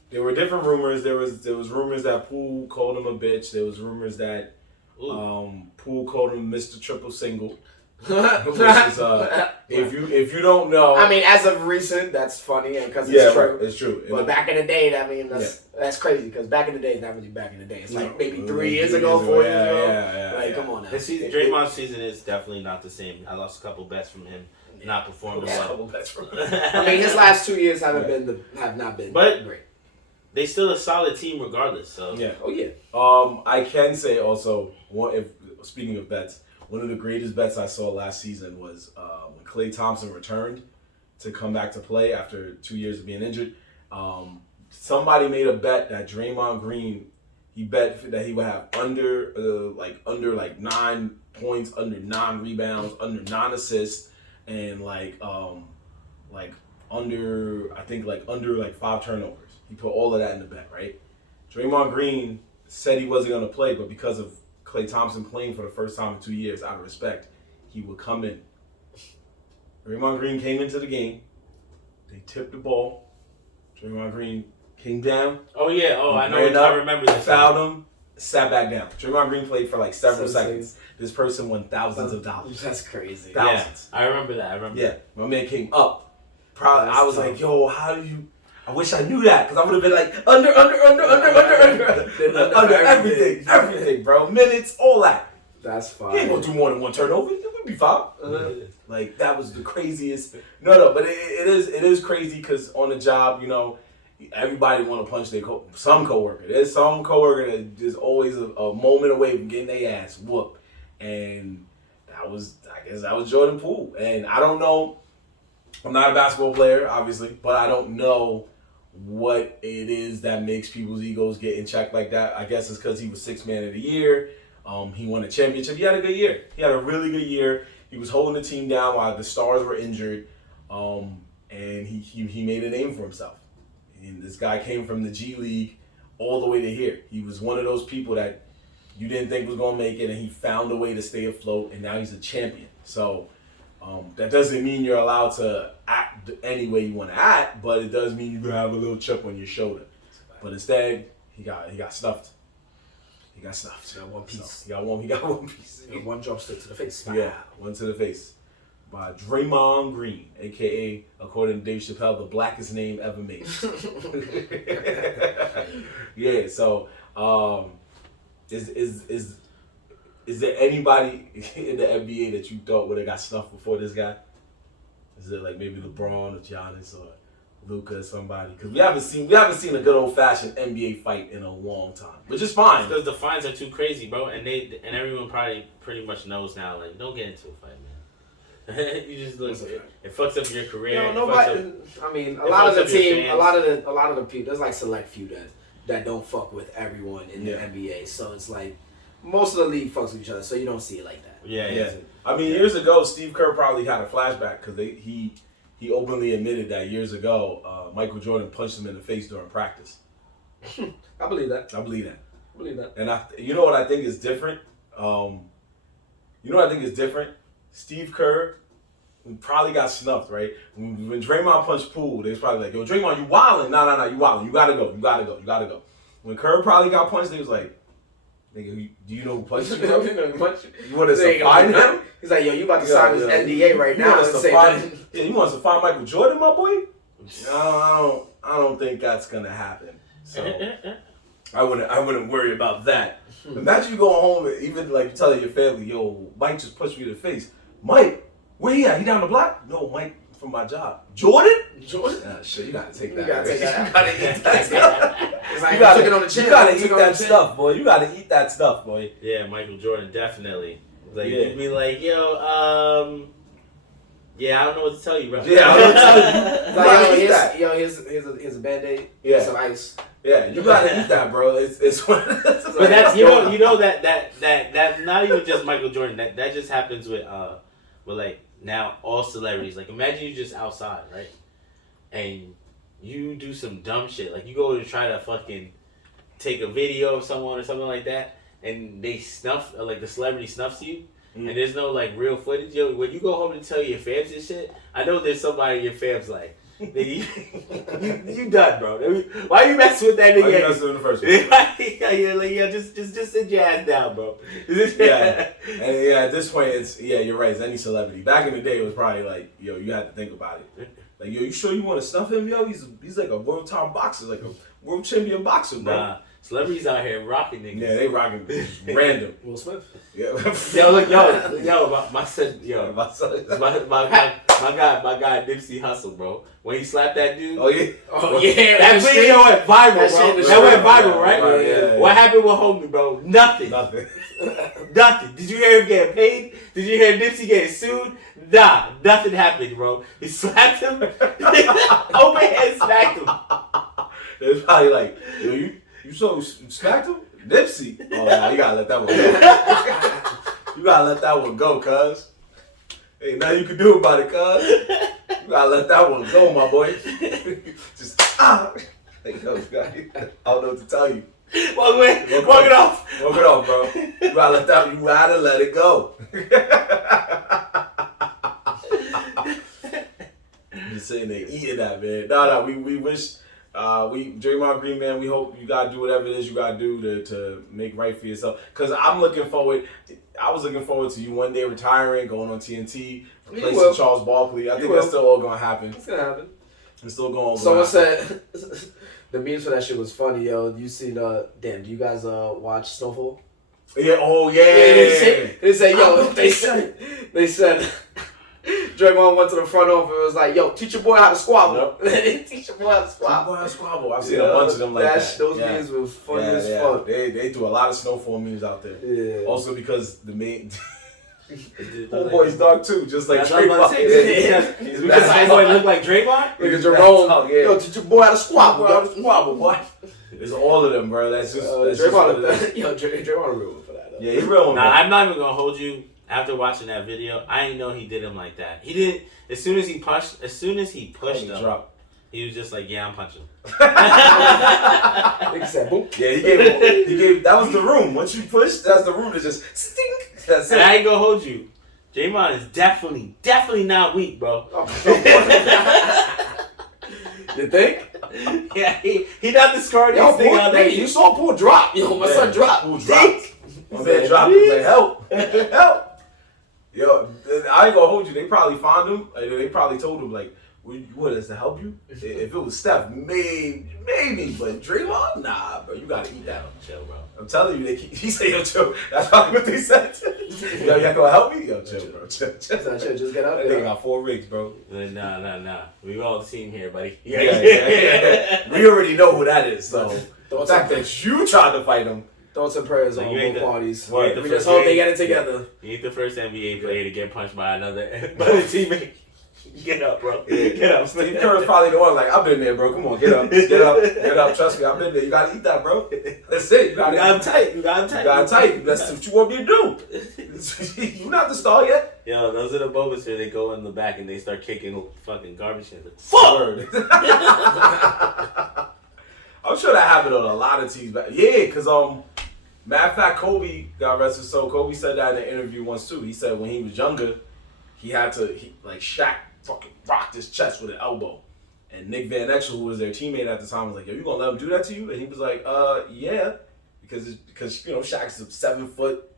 there were different rumors. There was rumors that Poole called him a bitch. There was rumors that Poole called him Mr. Triple Single. Which is, if you don't know, I mean, as of recent, that's funny because it's true. Right, it's true. But back in the day, that's crazy because back in the day is not really back in the day. It's like maybe 3 years ago, 4 years ago. Come on now. Draymond's season is definitely not the same. I lost a couple bets from him. Not performing well. I mean, his last 2 years have not been great. They still a solid team regardless. So yeah. Oh yeah. I can say also speaking of bets. One of the greatest bets I saw last season was when Klay Thompson returned to come back to play after 2 years of being injured. Somebody made a bet that Draymond Green, he bet that he would have under 9 points, under 9 rebounds, under 9 assists, and under 5 turnovers. He put all of that in the bet, right? Draymond Green said he wasn't going to play, but because of Klay Thompson playing for the first time in 2 years, out of respect, he would come in. Draymond Green came into the game. They tipped the ball. Draymond Green came down. Oh, yeah. Oh, I know. I remember that. Fouled him, sat back down. Draymond Green played for like several seconds. This person won thousands of dollars. That's crazy. Thousands. Yeah, I remember that. Yeah, my man came up. I was like, yo, how do you... I wish I knew that because I would have been like under everything, bro. Minutes, all that. That's fine. He ain't gonna do more than 1 turnover. It would be fine. Like that was the craziest. No, but it is crazy because on the job, everybody want to punch some coworker. There's some coworker that is always a moment away from getting their ass whooped, and I guess that was Jordan Poole. And I don't know. I'm not a basketball player, obviously, but I don't know what it is that makes people's egos get in check like that. I guess it's because he was 6th man of the year. He won a championship. He had a good year. He had a really good year. He was holding the team down while the stars were injured, and he made a name for himself. And this guy came from the G League all the way to here. He was one of those people that you didn't think was going to make it, and he found a way to stay afloat, and now he's a champion. So that doesn't mean you're allowed to act any way you want to act, but it does mean you have a little chip on your shoulder. But instead, he got snuffed. He got snuffed. He got one piece. So he got one piece. He got one drumstick to the face. Yeah, one to the face. By Draymond Green, a.k.a., according to Dave Chappelle, the blackest name ever made. Yeah, so is there anybody in the NBA that you thought would have got snuffed before this guy? Is it like maybe LeBron or Giannis or Luka or somebody, because we haven't seen a good old fashioned NBA fight in a long time, which is fine. Because the fines are too crazy, bro, and everyone probably pretty much knows now. Like, don't get into a fight, man. You just look. It fucks up your career. You know, nobody. I mean, a lot of the team, a lot of the people. There's like select few that don't fuck with everyone in the NBA. So it's like most of the league fucks with each other. So you don't see it like that. Yeah. I mean, years ago, Steve Kerr probably had a flashback because he openly admitted that years ago, Michael Jordan punched him in the face during practice. I believe that. And you know what I think is different? Steve Kerr probably got snuffed, right? When Draymond punched Poole, they was probably like, yo, Draymond, you wildin'. No, you wildin'. You gotta go. When Kerr probably got punched, they was like, nigga, do you know who punched you? You want us to find him? He's like, yo, you about to sign this NDA right now. You want us to find Michael Jordan, my boy? No, I don't think that's gonna happen. So I wouldn't worry about that. Imagine you going home and even like telling your family, yo, Mike just punched me in the face. Mike, where he at? He down the block? No, Mike from my job. Jordan? Nah, shit, you gotta take that. You gotta eat that stuff. It's like you gotta eat that stuff, boy. You gotta eat that stuff, boy. Yeah, Michael Jordan, definitely. Like, you'd be like, yo, yeah, I don't know what to tell you, bro. Yeah, I don't know what to tell you. Here's a Band-Aid. Yeah. Some ice. Yeah, you gotta eat that, bro. It's but that's you know that not even just Michael Jordan. That just happens with like now all celebrities. Like, imagine you just outside, right? And you do some dumb shit. Like, you go to try to fucking take a video of someone or something like that, and they snuff, like the celebrity snuffs you, and there's no like real footage. Yo, when you go home and tell your fans this shit, I know there's somebody in your fans like, you done, bro. Why you messing with that nigga? Why you messing with the first one? Just sit your ass down, bro. Yeah, and at this point, you're right. It's any celebrity. Back in the day, it was probably like, yo, you had to think about it. Like, yo, you sure you want to stuff him, yo? He's like a world-top boxer, like a world champion boxer, bro. Nah, celebrities out here rocking niggas. Yeah, they rocking random. Will Smith. Yeah. Yo, look, my son, my guy Nipsey Hussle, bro. When he slapped that dude. Oh yeah. That video went viral, bro. That went viral, right? Yeah. What happened with homie, bro? Nothing. Did you hear him getting paid? Did you hear Nipsey getting sued? Nah, nothing happened, bro. He slapped him. Overhand smacked him. It was probably like, yo, you smacked him? Nipsey. Oh, nah, you gotta let that one go. You gotta let that one go, cuz. Ain't nothing you can do about it, cuz. You gotta let that one go, my boy. Just, Like, yo, I don't know what to tell you. Walk it off. Walk it off, bro. You gotta let it go. Just sitting there eating that, man. No, we wish, Draymond Green, man, we hope you gotta do whatever it is you gotta do to make right for yourself. Cause I was looking forward to you one day retiring, going on TNT, replacing Charles Barkley. I think that's still all gonna happen. It's gonna happen. It's still going. Someone said the memes for that shit was funny, yo. You seen do you guys watch Snowfall? Yeah. Oh yeah. They said they said Draymond went to the front office and was like, yo, teach your boy how to squabble. Yep. Teach your boy how to squabble. I've seen a bunch of them like that. Those memes were funny as fuck. They do a lot of Snowfall memes out there. Yeah. Also because the main homeboy's dark too, just like Draymond. Because homeboy look like Draymond? Look at Jerome. Yo, teach your boy how to squabble. Boy. It's all of them, bro. That's just Draymond a real one for that. Yeah, he's real one. Nah, I'm not even gonna hold you. After watching that video, I didn't know he did him like that. He didn't. As soon as he pushed him, he was just like, "Yeah, I'm punching." Nigga said, "Boom." Yeah, he gave. That was the room. Once you push, that's the room. It just stink. That's it. And I ain't gonna hold you. Draymond is definitely not weak, bro. You think? Yeah, he not the scarred thing out there. You saw Poole drop. Yo, my son dropped. Poole dropped. My man dropped. He was like, "Help, help." Yo, I ain't gonna hold you. They probably found him. Like, they probably told him, like, what does to help you? If it was Steph, maybe, but Draymond, nah, bro, you gotta eat that. Chill, bro. I'm telling you, he said, yo, chill. That's probably what they said. Yo, y'all gonna help me? Yo, chill, bro. Chill. Just get up there. They got 4 rings, bro. Nah. We all the team here, buddy. Yeah. We already know who that is, so the fact that you tried to fight him. Thoughts and prayers So on you ain't both the- parties. you We just hope they get it together. You ain't the first NBA player to get punched by another teammate. Get up, bro. Get up. Steve Kerr's probably the one like, I've been there, bro. Come on, get up. Trust me, I've been there. You gotta eat that, bro. That's it. You got him tight. That's what you want me to do. You're not the star yet. Yo, those are the moments where they go in the back and they start kicking fucking garbage cans. Like, fuck! I'm sure that happened on a lot of teams. Yeah, because matter of fact, Kobe, God rest his soul, Kobe said that in an interview once too. He said when he was younger, Shaq fucking rocked his chest with an elbow. And Nick Van Exel, who was their teammate at the time, was like, yo, you gonna let him do that to you? And he was like, yeah. Because Shaq's a 7 foot,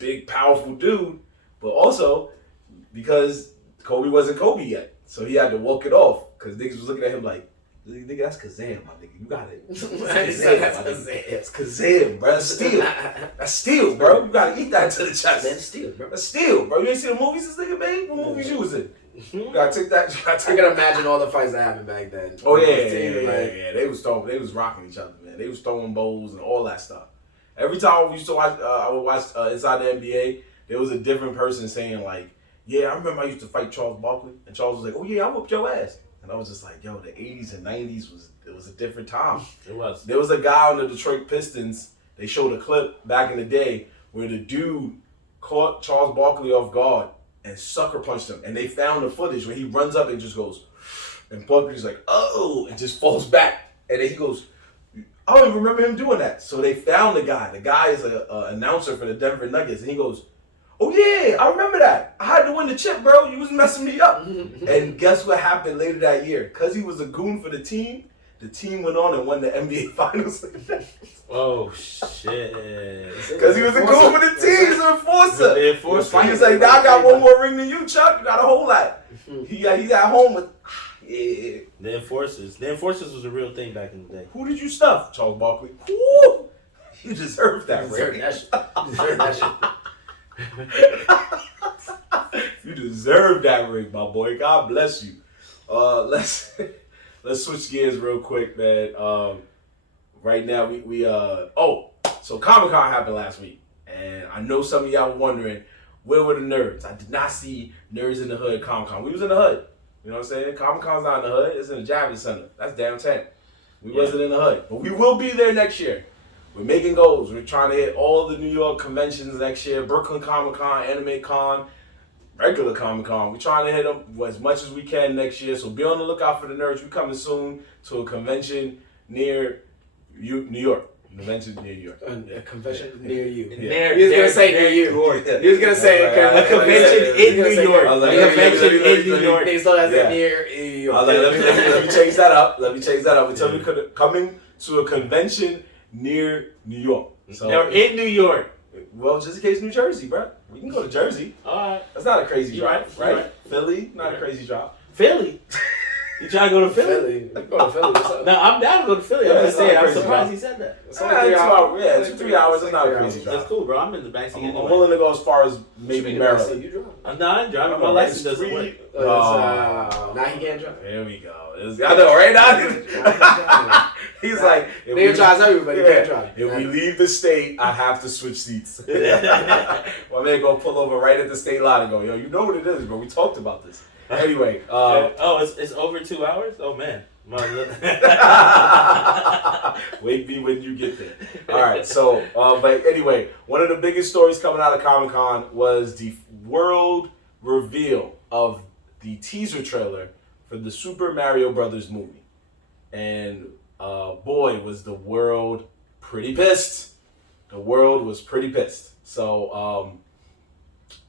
big, powerful dude. But also, because Kobe wasn't Kobe yet. So he had to walk it off. Because niggas was looking at him like, nigga, that's Kazam, my nigga. You got it. That's Kazam, bro. That's steel. That's steel, bro. You gotta eat that to the chest. That's steel, bro. That's steel, bro. You ain't seen the movies this nigga made? What movies you was in? You gotta take that. I can imagine all the fights that happened back then. Oh yeah. They was rocking each other, man. They was throwing bowls and all that stuff. Every time we used to watch, I would watch Inside the NBA. There was a different person saying like, "Yeah, I remember I used to fight Charles Barkley," and Charles was like, "Oh yeah, I whooped your ass." And I was just like, "Yo, the '80s and '90s was a different time." It was. There was a guy on the Detroit Pistons. They showed a clip back in the day where the dude caught Charles Barkley off guard and sucker punched him. And they found the footage where he runs up and just goes, and Barkley's like, oh, and just falls back. And then he goes, I don't even remember him doing that. So they found the guy. The guy is an announcer for the Denver Nuggets. And he goes, oh yeah, I remember that. I had to win the chip, bro. You was messing me up. And guess what happened later that year? Because he was a goon for the team went on and won the NBA Finals. Oh, shit. Because he was a goon for the team. He was an enforcer. The enforcer. He was like, I got one more ring than you, Chuck. You got a whole lot. He got home with, yeah. The enforcers was a real thing back in the day. Who did you stuff? Charles Barkley. Woo! You deserve that ring. You deserve that ring, my boy. God bless you. Let's switch gears real quick, man. Right now, so Comic-Con happened last week. And I know some of y'all were wondering, where were the nerds? I did not see Nerds in the Hood Comic-Con. We was in the hood. You know what I'm saying? Comic-Con's not in the hood. It's in the Javits Center. That's downtown. We wasn't in the hood. But we will be there next year. We're making goals. We're trying to hit all the New York conventions next year. Brooklyn Comic-Con, Anime Con, regular Comic-Con. We're trying to hit them as much as we can next year. So be on the lookout for the nerds. We're coming soon to a convention near New York. Convention near New York. A convention near you. Yeah. He was going to say near you. He was going to say a convention in New York. A convention in New York. They still has it near New York. I was like, let me change that up. Until we could coming to a convention near New York. So they're in New York. Well, just in case New Jersey, bro. We can go to Jersey. All right. That's not a crazy drive, right? Philly, not a crazy drive. Philly? You trying to go to Philly? Go to Philly. No, I'm down to go to Philly. I'm just saying, I'm surprised he said that. It's only 3 hours. Yeah, 2-3 hours. It's not a crazy drive. That's cool, bro. I'm in the backseat anyway. I'm willing to go as far as maybe Maryland. You drive? I'm not driving. My license doesn't work. Now he can't drive. There we go. I know, right now. He's like, he drives everybody. He can't drive. If we leave the state, I have to switch seats. My man gonna pull over right at the state line and go, yo, you know what it is, bro. We talked about this. Anyway. It's over 2 hours? Oh, man. Wait me when you get there. All right. So, but anyway, one of the biggest stories coming out of Comic-Con was the world reveal of the teaser trailer for the Super Mario Brothers movie. And boy, was the world pretty pissed. The world was pretty pissed. So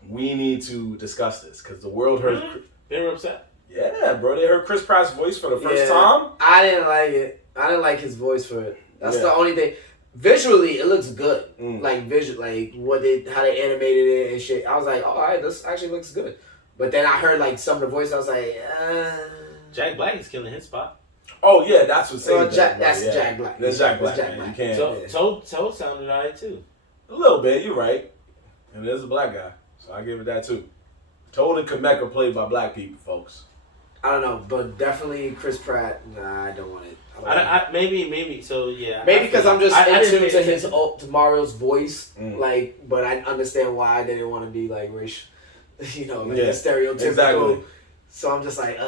we need to discuss this because the world heard... They were upset. Yeah, bro. They heard Chris Pratt's voice for the first time. I didn't like it. I didn't like his voice for it. That's the only thing. Visually, it looks good. Like how they animated it and shit. I was like, oh, all right, this actually looks good. But then I heard like some of the voices. I was like, Jack Black is killing his spot. Oh yeah, that's what saved That's Jack Black. That's Jack Black. You can't. Toad sounded alright too. A little bit. You're right. And there's a black guy, so I give it that too. Toad and Kamek are played by black people, folks. I don't know, but definitely Chris Pratt. Nah, I don't want it. Maybe. So yeah. Maybe because I'm just attuned to Mario's voice, but I understand why they didn't want to be like racial, stereotypical. Exactly. So I'm just like,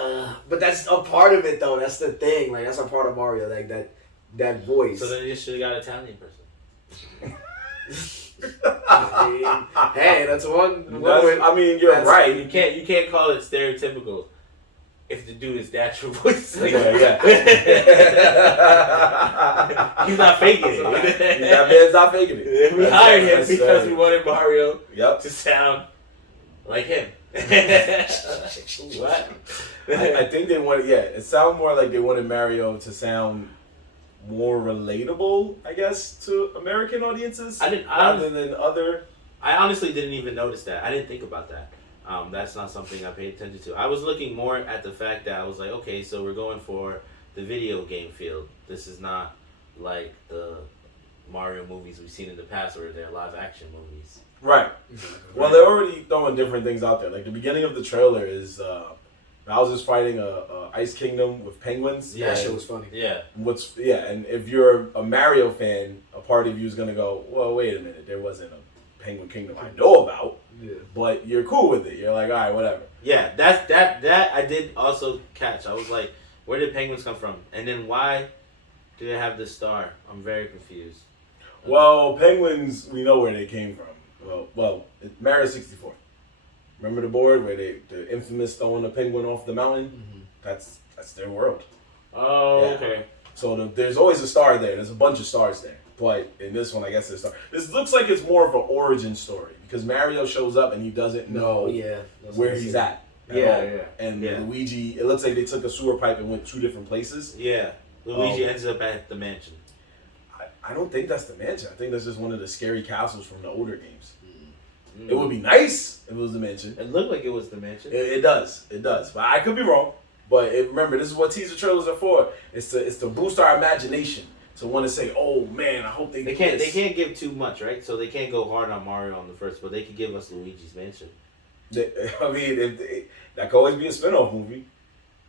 but that's a part of it though. That's the thing. Like that's a part of Mario, like that voice. So then you should have got an Italian person. Hey, that's one. I mean, you're right. You can't call it stereotypical if the dude is natural voice. Yeah. He's not faking it. That man's not faking it. We hired him because we wanted Mario to sound like him. What? I think they wanted. Yeah, it sounded more like they wanted Mario to sound more relatable, I guess, to American audiences. Rather than other. I honestly didn't even notice that. I didn't think about that. That's not something I paid attention to. I was looking more at the fact that I was like, okay, so we're going for the video game field. This is not like the Mario movies we've seen in the past where they're live action movies. Right. Well, they're already throwing different things out there. Like the beginning of the trailer is Bowser's fighting a Ice Kingdom with penguins. Yeah, that shit was funny. Yeah. And if you're a Mario fan, a part of you is gonna go, well, wait a minute, there wasn't a Penguin Kingdom I know about. Yeah. But you're cool with it. You're like, all right, whatever. Yeah, that I did also catch. I was like, where did penguins come from? And then why do they have this star? I'm very confused. Well, penguins, we know where they came from. Well, Mario 64. Remember the board where the infamous throwing a penguin off the mountain? Mm-hmm. That's their world. Oh, yeah. Okay. So there's always a star there. There's a bunch of stars there. But in this one, I guess there's a star. This looks like it's more of an origin story because Mario shows up and he doesn't know where he's at. And Luigi, it looks like they took a sewer pipe and went 2 different places. Yeah. Luigi ends up at the mansion. I don't think that's the mansion. I think that's just one of the scary castles from the older games. Mm. It would be nice if it was the mansion. It looked like it was the mansion. It does. But I could be wrong. But remember, this is what teaser trailers are for. It's to boost our imagination. To want to say, oh man, I hope they can't. They can't give too much, right? So they can't go hard on Mario on the first, but they could give us Luigi's Mansion. That could always be a spinoff movie.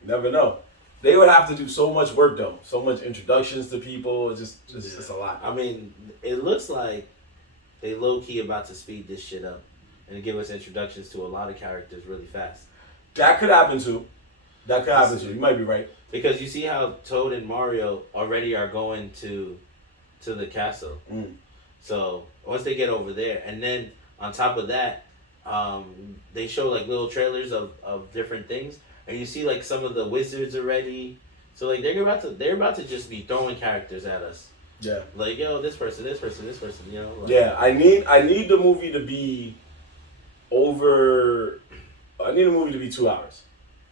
You never know. They would have to do so much work though, so much introductions to people. It's just a lot. I mean, it looks like they low key about to speed this shit up and give us introductions to a lot of characters really fast. That could happen too. You might be right. Because you see how Toad and Mario already are going to the castle. Mm. So once they get over there, and then on top of that, they show like little trailers of different things, and you see like some of the wizards already. So like they're about to just be throwing characters at us. Yeah. Like this person. You know. Like, yeah, I need the movie to be over. I need the movie to be 2 hours.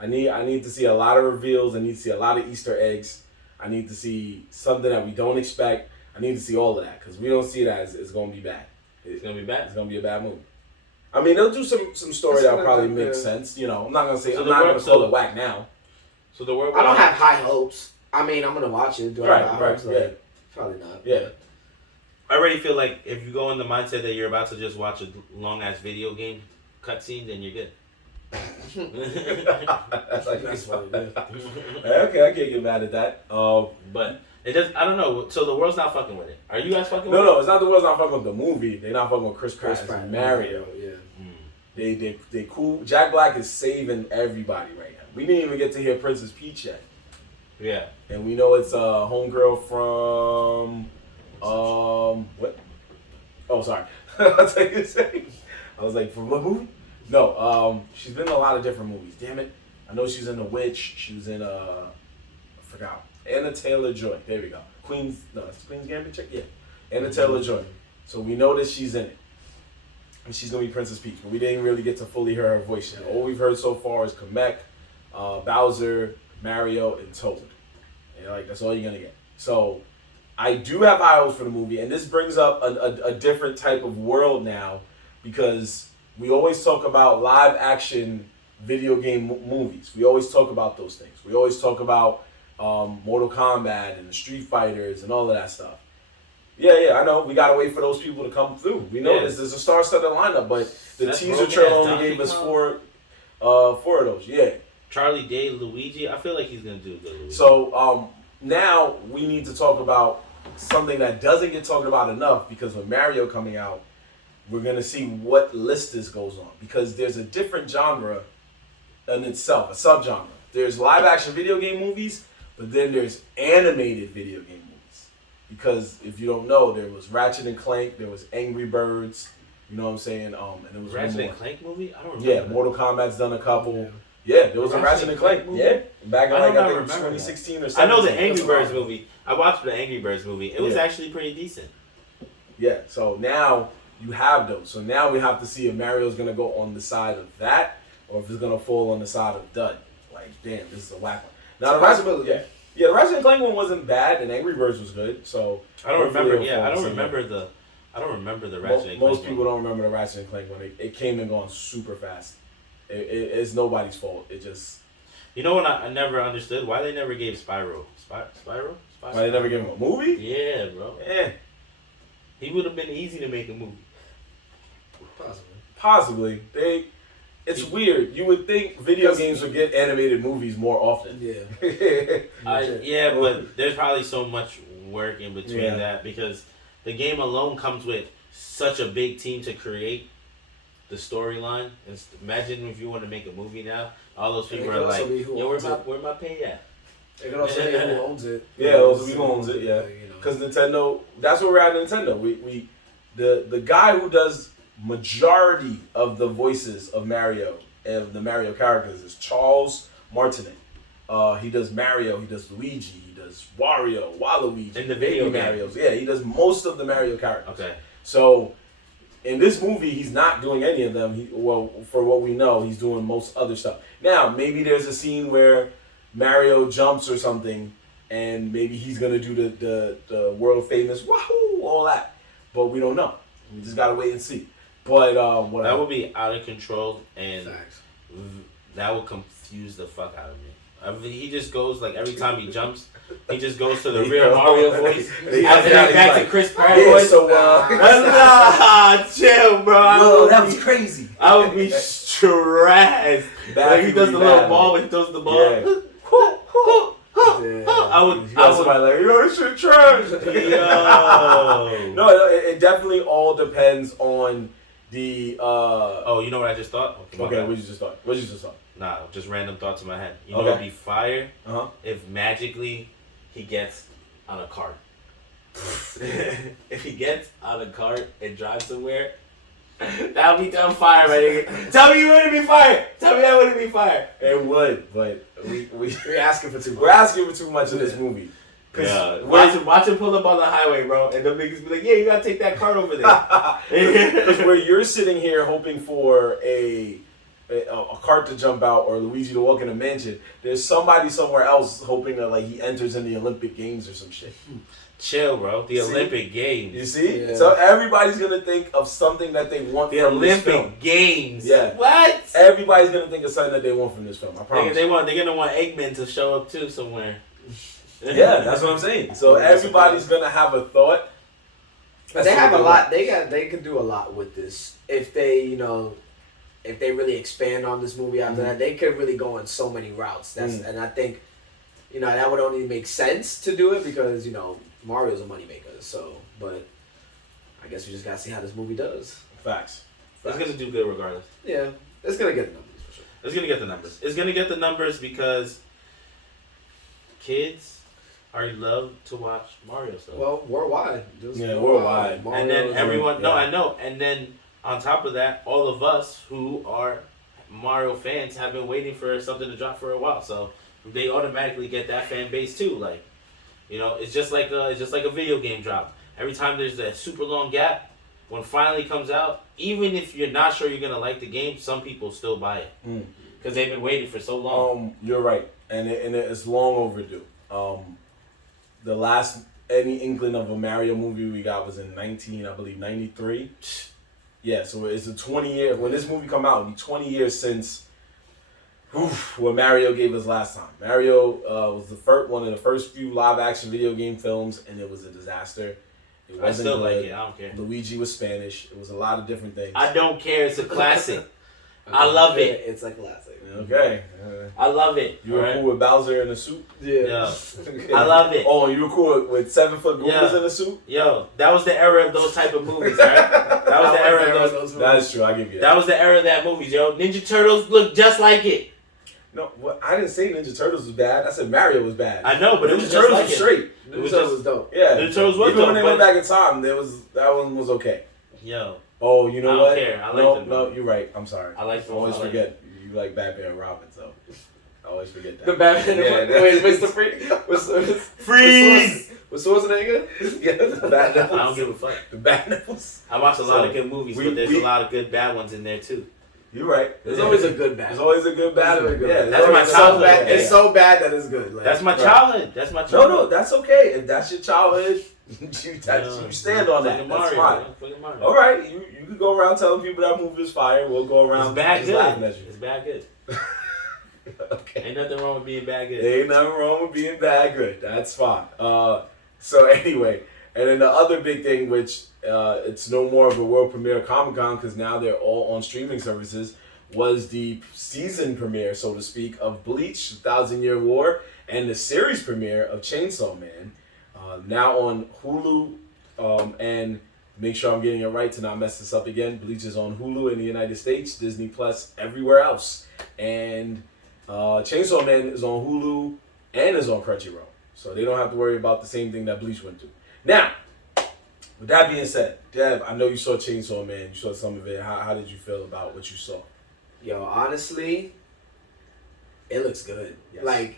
I need to see a lot of reveals. I need to see a lot of Easter eggs. I need to see something that we don't expect. I need to see all of that because we don't see that it's going to be bad. It's going to be bad. It's going to be a bad movie. I mean, they'll do some story that'll probably make sense. You know, I'm not going to say I'm not going to call it whack now. So the world. I don't have high hopes. I mean, I'm going to watch it. Do I have high hopes? Yeah. Probably not. Yeah. I already feel like if you go in the mindset that you're about to just watch a long ass video game cutscene, then you're good. That's funny. Okay, I can't get mad at that. But it does. I don't know. So the world's not fucking with it. Are you guys fucking with it? No, it's not the world's not fucking with the movie. They're not fucking with Chris Pratt and Mario. Yeah. They cool. Jack Black is saving everybody right now. We didn't even get to hear Princess Peach yet. Yeah. And we know it's a homegirl from what? Oh, sorry. That's what you say. I was like, from what movie? No, she's been in a lot of different movies. Damn it. I know she's in The Witch. She was in, I forgot. Anna Taylor-Joy. There we go. That's Queen's Gambit chick? Yeah. Anna Taylor-Joy. So we know that she's in it. And she's going to be Princess Peach. But we didn't really get to fully hear her voice yet. All we've heard so far is Kamek, Bowser, Mario, and Toad. And like, that's all you're going to get. So I do have high hopes for the movie. And this brings up a different type of world now because we always talk about live action video game movies. We always talk about those things. We always talk about Mortal Kombat and the Street Fighters and all of that stuff. Yeah, I know. We gotta wait for those people to come through. We know there's a star-studded lineup, but the teaser trailer only gave us four of those. Yeah. Charlie Day, Luigi. I feel like he's gonna do good. Luigi. So now we need to talk about something that doesn't get talked about enough, because with Mario coming out, we're gonna see what list this goes on, because there's a different genre in itself, a subgenre. There's live-action video game movies, but then there's animated video game movies. Because if you don't know, there was Ratchet and Clank, there was Angry Birds, you know what I'm saying? And it was Ratchet and Clank movie? I don't remember. Yeah, Mortal Kombat's done a couple. Yeah, there was a Ratchet and Clank movie. Yeah, back in I think 2016 or something. I know the Angry Birds movie. I watched the Angry Birds movie. It was actually pretty decent. Yeah, so now you have those. So now we have to see if Mario's going to go on the side of that, or if it's going to fall on the side of dud. Like, damn, this is a whack one. Now, the possibility. Yeah, the Ratchet and Clank one wasn't bad, and Angry Birds was good. So I don't remember. Yeah, I don't remember the Ratchet and Clank. Most people don't remember the Ratchet and Clank one. It came and gone super fast. It's nobody's fault. It just. You know what I never understood? Why they never gave Spyro? Spyro? Why they never gave him a movie? Yeah, bro. Yeah. He would have been easy to make a movie. Possibly. It's weird. You would think video games would get animated movies more often. Yeah. But there's probably so much work in between that, because the game alone comes with such a big team to create the storyline. Imagine if you want to make a movie now, all those people are like, "Yo, where my pay at?" They can also be who owns it. Yeah, also be who owns it. Yeah, because Nintendo. That's where we're at. Nintendo. The guy who does majority of the voices of Mario and the Mario characters is Charles Martinet. He does Mario, he does Luigi, he does Wario, Waluigi, in the video Marios. Yeah, he does most of the Mario characters. Okay. So in this movie, he's not doing any of them. For what we know, he's doing most other stuff. Now, maybe there's a scene where Mario jumps or something, and maybe he's gonna do the world famous wahoo, all that. But we don't know. We just gotta wait and see. But that would be out of control, and that would confuse the fuck out of me. I mean, he just goes, like, every time he jumps, he just goes to the real Mario voice. And then back to Chris Pratt voice. So, chill, bro. Whoa, that was crazy. I would be stressed. Like, he does the little ball, when he throws the ball. Yeah. I would like, yo, this shit trash. Yo. No, it definitely all depends on the. Oh, you know what I just thought? Okay, what you just thought? Nah, just random thoughts in my head. You know what'd be fire? If magically he gets on a cart. If he gets on a cart and drives somewhere, that would be dumb fire right here. Tell me you wouldn't be fire. Tell me that wouldn't be fire. It would, but we're asking for too much. We're asking for too much in this movie. Yeah. Watch him pull up on the highway, bro, and the niggas be like, "Yeah, you gotta take that cart over there." Because where you're sitting here hoping for a cart to jump out or Luigi to walk in a mansion, there's somebody somewhere else hoping that, like, he enters in the Olympic Games or some shit. Chill, bro. The Olympic Games. You see? Yeah. So everybody's gonna think of something that they want from this film. Olympic Games. Yeah. What? Everybody's gonna think of something that they want from this film. I promise. They're gonna want Eggman to show up too somewhere. Yeah, that's what I'm saying. So everybody's gonna have a thought. But they have a lot. They can do a lot with this if they really expand on this movie after that. They could really go in so many routes. And I think that would only make sense to do it because Mario's a moneymaker. So, but I guess we just gotta see how this movie does. Facts. It's gonna do good regardless. Yeah, it's gonna get the numbers for sure. It's gonna get the numbers. It's gonna get the numbers because kids love to watch Mario stuff. Well, worldwide. Worldwide. Mario, and then everyone. No, I know. And then on top of that, all of us who are Mario fans have been waiting for something to drop for a while. So they automatically get that fan base too. Like, it's just like a video game drop. Every time there's a super long gap, when it finally comes out, even if you're not sure you're gonna like the game, some people still buy it because they've been waiting for so long. You're right, and it's long overdue. The last any inkling of a Mario movie we got was in 93. Yeah, so it's a 20 year. When this movie come out, it'll be 20 years since what Mario gave us last time. Mario was one of the first few live action video game films, and it was a disaster. It wasn't I still good. like it. I don't care. Luigi was Spanish. It was a lot of different things. I don't care. It's a classic. I love it. It's a classic. Okay. I love it. You were cool with Bowser in a suit? Yeah. I love it. Oh, you were cool with 7-foot Goombas in a suit? Yo, that was the era of those type of movies, right? That was the era of those movies. That is true. I give you that. That was the era of that movies, yo. Ninja Turtles look just like it. No, I didn't say Ninja Turtles was bad. I said Mario was bad. I know, but Ninja Turtles was straight. Ninja Turtles was dope. Yeah. Ninja Turtles was Even dope. when they went back in time, that one was okay. Yo. Oh, you know what? I don't care. I like them. No, you're right. I'm sorry. I like them. I always forget. You like Batman and Robin, so I always forget that. The Batman. Wait, Mr. Freeze. What's the name again? Yeah, the Batman. I don't give a fuck. The Batman. I watch a lot of good movies, but there's a lot of good bad ones in there too. You're right. There's always a good bad. There's always a good bad. Yeah, that's my childhood. It's so bad that it's good. Like, that's my childhood. That's my childhood. No, that's okay. If that's your childhood, you stand on that. That's fine. All right, you can go around telling people that movie is fire. We'll go around. It's bad good. At you. It's bad good. Okay. Ain't nothing wrong with being bad good. Ain't nothing wrong with being bad good. That's fine. So anyway, and then the other big thing, which it's no more of a world premiere of Comic-Con because now they're all on streaming services, was the season premiere, so to speak, of Bleach, 1,000-Year War, and the series premiere of Chainsaw Man, now on Hulu, and make sure I'm getting it right to not mess this up again. Bleach is on Hulu in the United States, Disney Plus everywhere else, and Chainsaw Man is on Hulu and is on Crunchyroll, so they don't have to worry about the same thing that Bleach went through. Now, with that being said, Dev, I know you saw Chainsaw Man, you saw some of it. How did you feel about what you saw? Yo, honestly, it looks good. Yes. Like,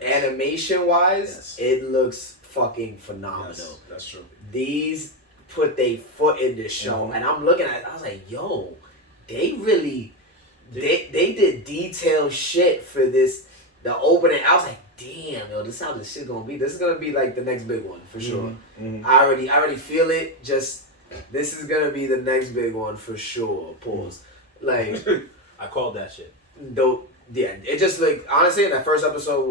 animation-wise, it looks fucking phenomenal. Yes, that's true. These put their foot in this show, and I'm looking at it, I was like, yo, they really, they did detailed shit for this, the opening. I was like, damn, yo, this is how this shit gonna be. This is gonna be like the next big one, for sure. Mm-hmm. I already feel it. Just, this is gonna be the next big one, for sure. Pause. Like... I called that shit. Dope. Yeah, it just like honestly, that first episode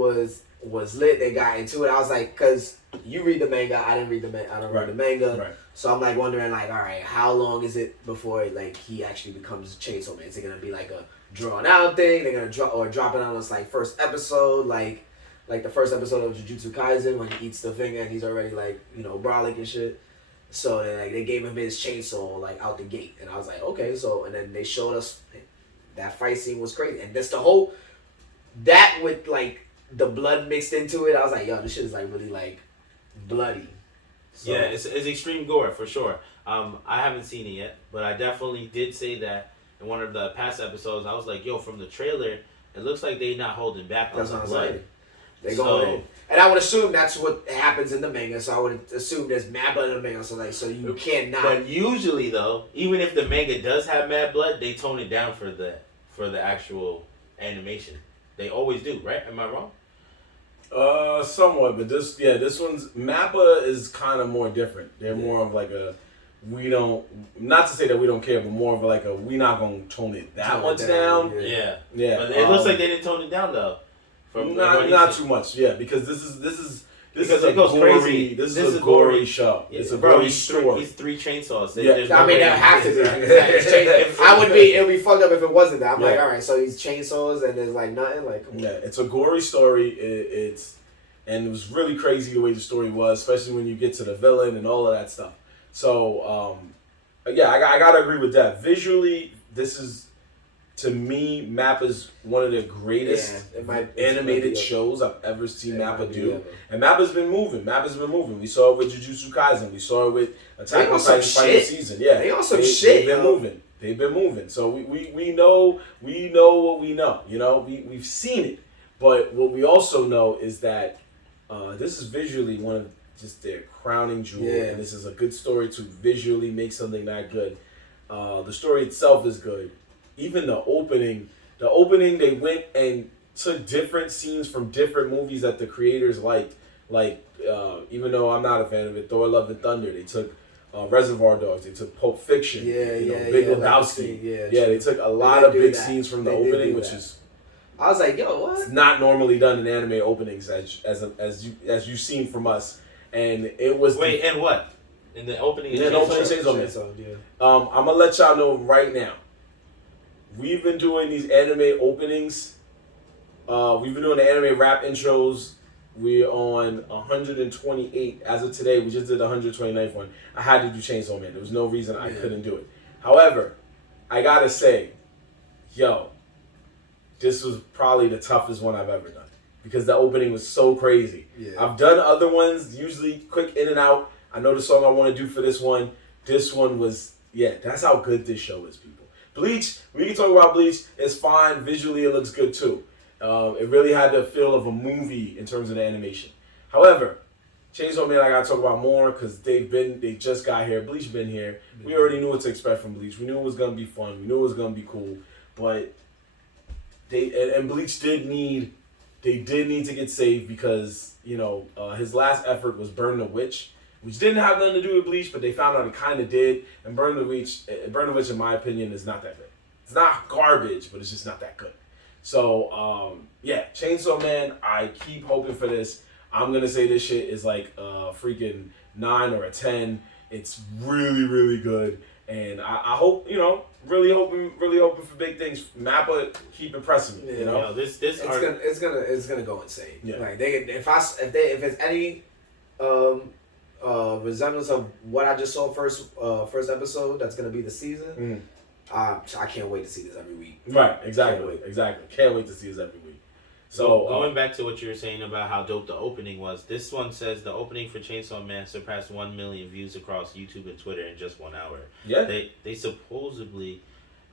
was lit. They got into it. I was like, cause you read the manga, I didn't read the manga. I don't read the manga, right. So I'm like wondering, like, all right, how long is it before like he actually becomes Chainsaw Man? Is it gonna be like a drawn out thing? They're gonna drop it on us like first episode, like the first episode of Jujutsu Kaisen when he eats the finger and he's already like brolic and shit. So they gave him his chainsaw like out the gate, and I was like, okay, so and then they showed us. That fight scene was crazy. And that's the whole, that with like the blood mixed into it, I was like, yo, this shit is like really like bloody. So, yeah, it's extreme gore for sure. I haven't seen it yet, but I definitely did say that in one of the past episodes. I was like, yo, from the trailer, it looks like they not holding back on the blood. They going in. And I would assume that's what happens in the manga, so I would assume there's mad blood in the manga, so you cannot. But usually though, even if the manga does have mad blood, they tone it down for the actual animation. They always do, right? Am I wrong? Somewhat, but this one's Mappa is kind of more different. They're more of like a not to say that we don't care, but more of like a we not gonna tone it that much down. Yeah. But it looks like they didn't tone it down though. Not too much, yeah, because this is because it goes gory, crazy. This is a gory show. Yeah, it's a gory story. He's 3 chainsaws. I mean, that have to be. It would be fucked up if it wasn't that. I'm like, all right, so these chainsaws and there's like nothing. Like, it's a gory story. And it was really crazy the way the story was, especially when you get to the villain and all of that stuff. So, I gotta agree with that. Visually, this is. To me, Mappa's one of the greatest animated shows I've ever seen Mappa do. And Mappa's been moving. We saw it with Jujutsu Kaisen. We saw it with Attack on Titan final season. Yeah, they on some shit. They've been moving. So we know what we know. You know, we've seen it. But what we also know is that this is visually one of just their crowning jewel. Yeah. And this is a good story to visually make something that good. The story itself is good. Even the opening, they went and took different scenes from different movies that the creators liked. Like, even though I'm not a fan of it, Thor: Love and Thunder. They took Reservoir Dogs. They took Pulp Fiction. Big Lebowski. They took a lot of big scenes from the opening, which is I was like, yo, what? It's not normally done in anime openings as you've seen from us, and it was. Wait, and what? In the opening, yeah, don't Chainsaw Man. I'm gonna let y'all know right now. We've been doing these anime openings. We've been doing the anime rap intros. We're on 128 as of today. We just did the 129th one. I had to do Chainsaw Man. There was no reason I couldn't do it. However, I gotta say, this was probably the toughest one I've ever done because the opening was so crazy. Yeah. I've done other ones, usually quick in and out. I know the song I want to do for this one. This one was, that's how good this show is, people. Bleach, we can talk about Bleach. It's fine. Visually, it looks good, too. It really had the feel of a movie in terms of the animation. However, Chainsaw Man, I got to talk about more because they just got here. Bleach been here. We already knew what to expect from Bleach. We knew it was going to be fun. We knew it was going to be cool. But Bleach did need to get saved because, his last effort was Burn the Witch, which didn't have nothing to do with Bleach, but they found out it kind of did. And Burn the Witch, in my opinion, is not that good. It's not garbage, but it's just not that good. So, Chainsaw Man, I keep hoping for this. I'm going to say this shit is like a freaking 9 or a 10. It's really, really good. And I hope, really hoping for big things. Mappa keep impressing me, It's gonna go insane. Yeah. Like if it's any resemblance of what I just saw first episode, that's gonna be the season. I can't wait to see this every week. Right, exactly. Can't wait to see this every week. So going back to what you were saying about how dope the opening was, this one says the opening for Chainsaw Man surpassed 1 million views across YouTube and Twitter in just 1 hour. Yeah. They supposedly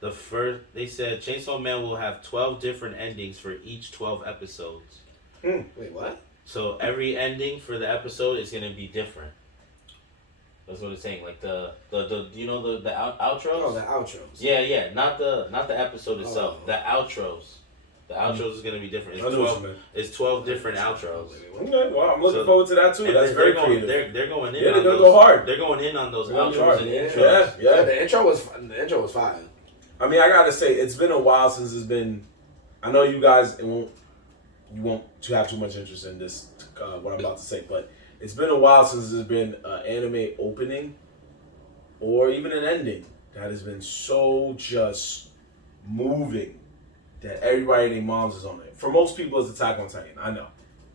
they said Chainsaw Man will have 12 different endings for each 12 episodes. Wait, what? So every ending for the episode is gonna be different. That's what it's saying. Like the outros. Oh, the outros. Yeah. Not the episode itself. The outros. The outros is going to be different. It's 12 different outros. Okay, well, I'm looking forward to that too. That's very creative. They're going in. Yeah, they're going to go hard. They're going in on those outros and intros. Yeah. The intro was fire. I mean, I got to say, it's been a while since it's been. I know you guys, you won't have too much interest in this, what I'm about to say, but it's been a while since there's been an anime opening or even an ending that has been so just moving that everybody and their moms is on it. For most people, it's Attack on Titan. I know.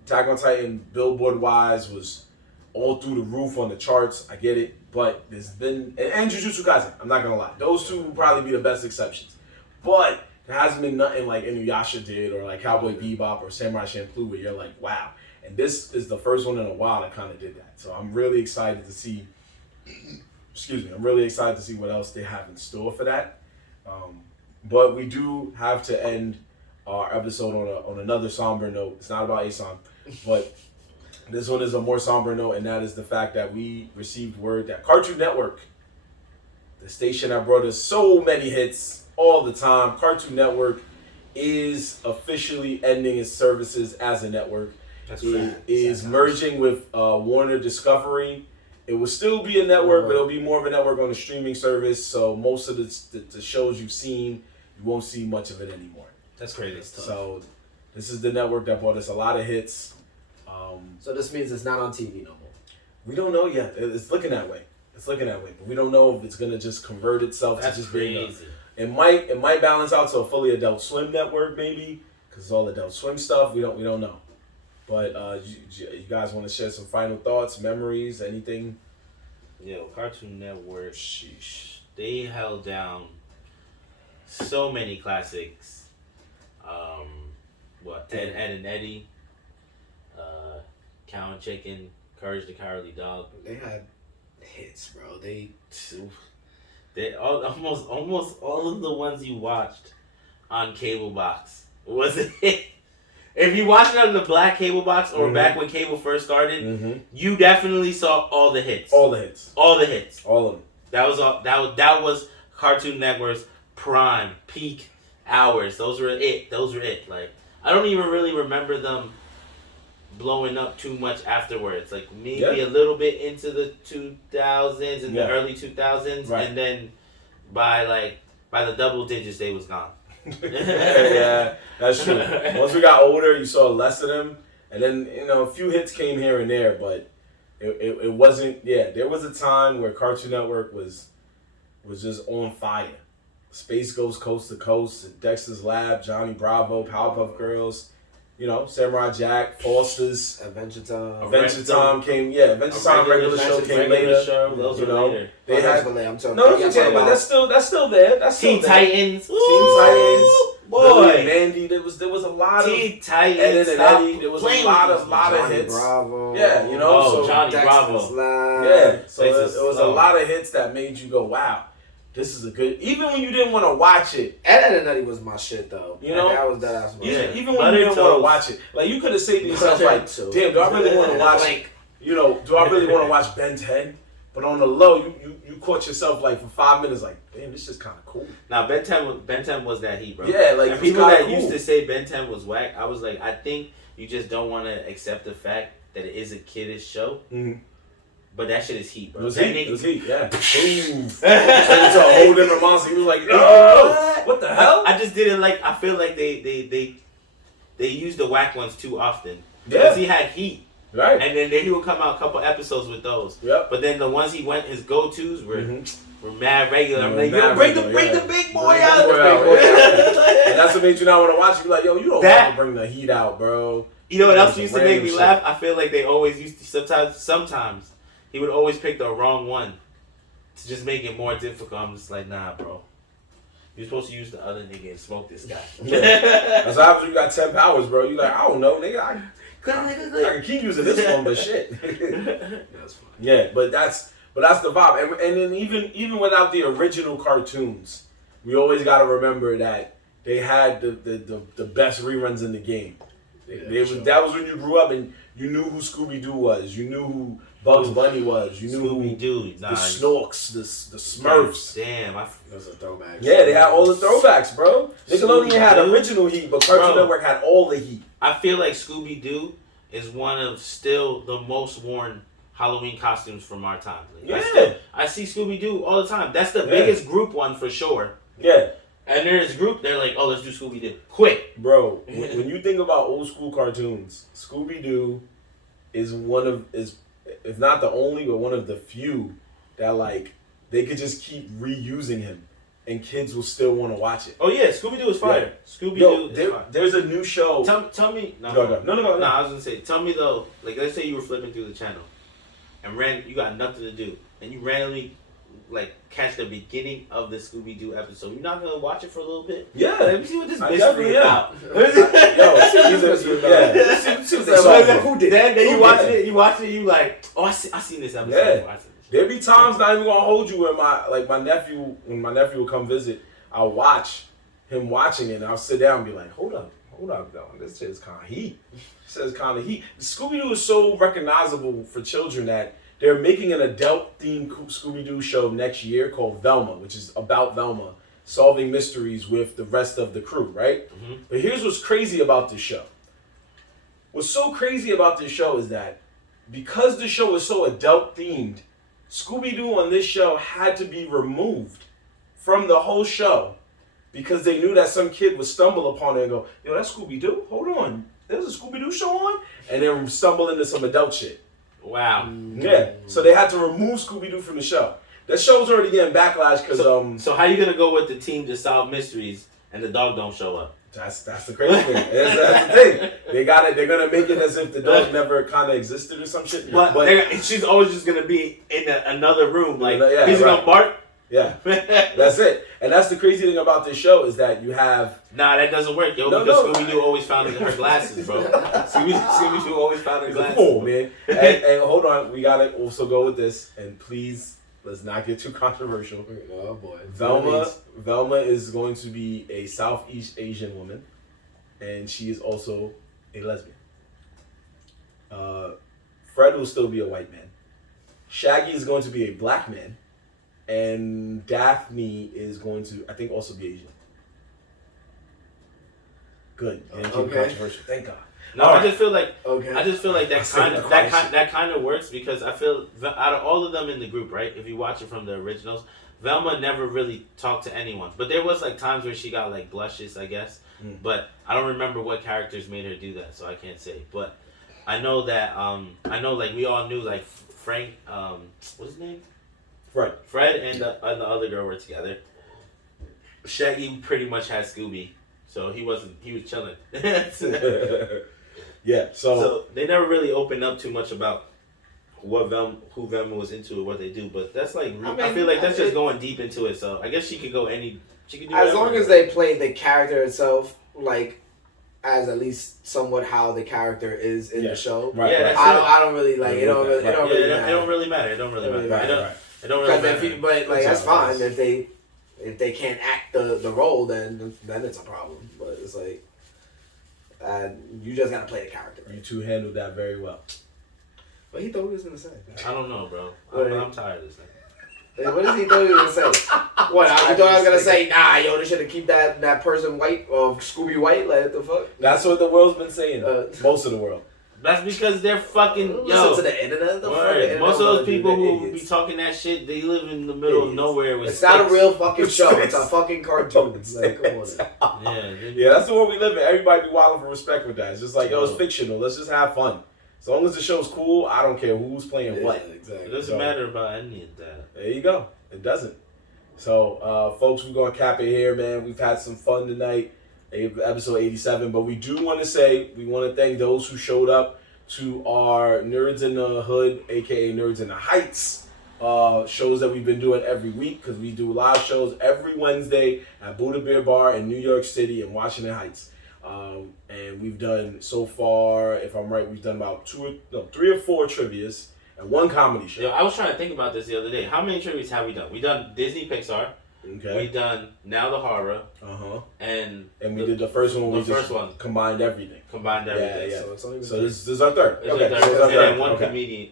Attack on Titan, billboard-wise, was all through the roof on the charts. I get it. But there's been... And Jujutsu Kaisen, I'm not going to lie. Those two will probably be the best exceptions. But there hasn't been nothing like Inuyasha did or like Cowboy Bebop or Samurai Champloo where you're like, wow. And this is the first one in a while that kind of did that. So I'm really excited to see... I'm really excited to see what else they have in store for that. But we do have to end our episode on another somber note. It's not about Asan, but this one is a more somber note, and that is the fact that we received word that Cartoon Network, the station that brought us so many hits all the time, Cartoon Network is officially ending its services as a network. It is merging with Warner Discovery. It will still be a network, but it'll be more of a network on a streaming service. So most of the shows you've seen, you won't see much of it anymore. That's crazy. So this is the network that brought us a lot of hits. So this means it's not on TV no more. We don't know yet. It's looking that way. But we don't know if it's gonna just convert itself to just being. It might balance out to a fully Adult Swim network maybe, because it's all Adult Swim stuff. We don't know. But you guys want to share some final thoughts, memories, anything? Cartoon Network, sheesh. They held down so many classics. Ted, Ed, and Eddie, Cow and Chicken, Courage the Cowardly Dog. They had hits, bro. They almost all of the ones you watched on cable box was a hit. If you watched it on the black cable box or back when cable first started, you definitely saw all the hits. All the hits. All of them. That was Cartoon Network's prime peak hours. Those were it. Like, I don't even really remember them blowing up too much afterwards. Like maybe a little bit into the 2000s and the early 2000s, and then by the double digits they was gone. Yeah, that's true. Once we got older, you saw less of them, and then a few hits came here and there, but it wasn't. Yeah, there was a time where Cartoon Network was just on fire. Space Ghost Coast to Coast, Dexter's Lab, Johnny Bravo, Powerpuff Girls, Samurai Jack, Foster's, Adventure Time. Adventure Time came, Adventure Time regular show came later. Those were later. They had, I'm talking. no, it's okay, but that's still there. That's still Teen there. Titans. Teen Titans. Boy. Billy and Mandy. There was a lot of Teen Titans. Ed and Eddie. There was a lot of Johnny hits. Bravo. Yeah, so Johnny Dexter's Bravo. Lab. Yeah, so Texas there was a lot of hits that made you go, wow. This is a good. Even when you didn't want to watch it, Ed and Eddie was my shit though. That was that. Even when you didn't want to watch it, like you could have said to yourself, like, "Damn, do I really want to watch? Do I really want to watch Ben 10?" But on the low, you caught yourself like for 5 minutes, like, "Damn, this is kind of cool." Now Ben 10 was that heat, bro. Yeah, like and people that cool. used to say Ben 10 was whack. I was like, I think you just don't want to accept the fact that it is a kiddish show. Mm-hmm. But that shit is heat, bro. It was heat, yeah. Turned into a whole different monster. He was like, what the hell? I just didn't like. I feel like they used the whack ones too often. Yeah. Because he had heat. Right. And then he would come out a couple episodes with those. Yep. But then the ones his go-tos were mad regular. I'm like, bring the big boy out. And that's what made you not want to watch it. You're like, you don't want to bring the heat out, bro. You know what else used to make me laugh? I feel like they always used to, sometimes he would always pick the wrong one to just make it more difficult. I'm just like, nah, bro. You're supposed to use the other nigga and smoke this guy. Yeah. That's what happens when you got 10 powers, bro. You like, I don't know, nigga. I can keep using this one, but shit. That's funny. Yeah, but that's the vibe. And then even without the original cartoons, we always got to remember that they had the best reruns in the game. That was when you grew up and you knew who Scooby-Doo was. You knew who Bugs Bunny was. You knew Scooby-Doo. the Snorks, the Smurfs. Damn, those are throwbacks. Yeah, they had all the throwbacks, bro. Nickelodeon had original heat, but Cartoon Network had all the heat. I feel like Scooby-Doo is one of still the most worn Halloween costumes from our time. I see Scooby-Doo all the time. That's the biggest group one for sure. Yeah. And there's group, they're like, oh, let's do Scooby-Doo. Quick. Bro, when you think about old school cartoons, Scooby-Doo is if not the only, but one of the few that like they could just keep reusing him and kids will still want to watch it. Oh yeah, Scooby-Doo is fire. Yeah. Scooby-Doo is fire. There's a new show. Tell me. No, I was gonna say, tell me though. Like, let's say you were flipping through the channel, and you got nothing to do, and you randomly like catch the beginning of the Scooby-Doo episode. You're not gonna watch it for a little bit? Yeah. Let me see what this mystery about. Who did? Then you watch it. You like, oh, I seen this episode. Yeah. There be times not even gonna hold you when my nephew will come visit. I'll watch him watching it and I'll sit down and be like, hold up, though. This shit is kind of heat. Scooby-Doo is so recognizable for children that they're making an adult-themed Scooby-Doo show next year called Velma, which is about Velma solving mysteries with the rest of the crew, right? Mm-hmm. But here's what's crazy about this show. What's so crazy about this show is that because the show is so adult-themed, Scooby-Doo on this show had to be removed from the whole show because they knew that some kid would stumble upon it and go, yo, that's Scooby-Doo? Hold on. There's a Scooby-Doo show on? And then stumble into some adult shit. Wow. Yeah. So they had to remove Scooby-Doo from the show. That show's already getting backlash because So how you gonna go with the team to solve mysteries and the dog don't show up? That's the crazy thing. That's the thing. They're gonna make it as if the dog never kind of existed or some shit. But she's always just gonna be in another room. Like he's gonna bark. Yeah, that's it. And that's the crazy thing about this show is that you have... Nah, that doesn't work, yo, because Scooby-Doo always found her glasses, bro. Scooby-Doo always found her glasses. Come on, man. And hold on, we gotta also go with this, and please, let's not get too controversial. Oh, boy. Velma is going to be a Southeast Asian woman, and she is also a lesbian. Fred will still be a white man. Shaggy is going to be a black man. And Daphne is going to, I think, also be Asian. Good. Controversial. Thank God. No, I just feel like that kind of works because I feel out of all of them in the group, right? If you watch it from the originals, Velma never really talked to anyone. But there was like times where she got like blushes, I guess. But I don't remember what characters made her do that, so I can't say. But I know that like we all knew like Frank, what's his name? Fred and the other girl were together. Shaggy pretty much had Scooby, so he was chilling. Yeah, so they never really opened up too much about who Velma was into or what they do, but that's like I feel like that's just going deep into it. So I guess she could go she could do as long as they play the character itself like as at least somewhat how the character is in the show. Right. Yeah, I don't really like it. It don't really matter. It don't really matter. But like that's fine if they can't act the role, then it's a problem. But it's like you just gotta play the character. Right? You two handled that very well. What he thought he was gonna say? I don't know, bro. I'm tired of this thing. What did he thought he was gonna say? What? I thought I was gonna say, nah, yo, they should have keep that person white or Scooby white. Like what the fuck? That's what the world's been saying. Most of the world. That's because they're fucking listen to the internet. Most of those people who be talking that shit, they live in the middle of nowhere. With it's not a real fucking show. It's a fucking cartoon. It's like, come on. Yeah, that's the world we live in. Everybody be wilding for respect with that. It's just like, yo, it's fictional. Let's just have fun. As long as the show's cool, I don't care who's playing what. Exactly. It doesn't matter about any of that. There you go. It doesn't. So, folks, we're going to cap it here, man. We've had some fun tonight, episode 87. But we do want to say, we want to thank those who showed up to our Nerds in the Hood, a.k.a. Nerds in the Heights, shows that we've been doing every week. Because we do live shows every Wednesday at Buddha Beer Bar in New York City and Washington Heights. And we've done so far, if I'm right, we've done about 3 or 4 trivias and 1 comedy show. Yo, I was trying to think about this the other day. How many trivias have we done? We done Disney Pixar. Okay. We done Now the Horror. And we did the first one. Combined everything. Yeah. So this is our third. And then one comedy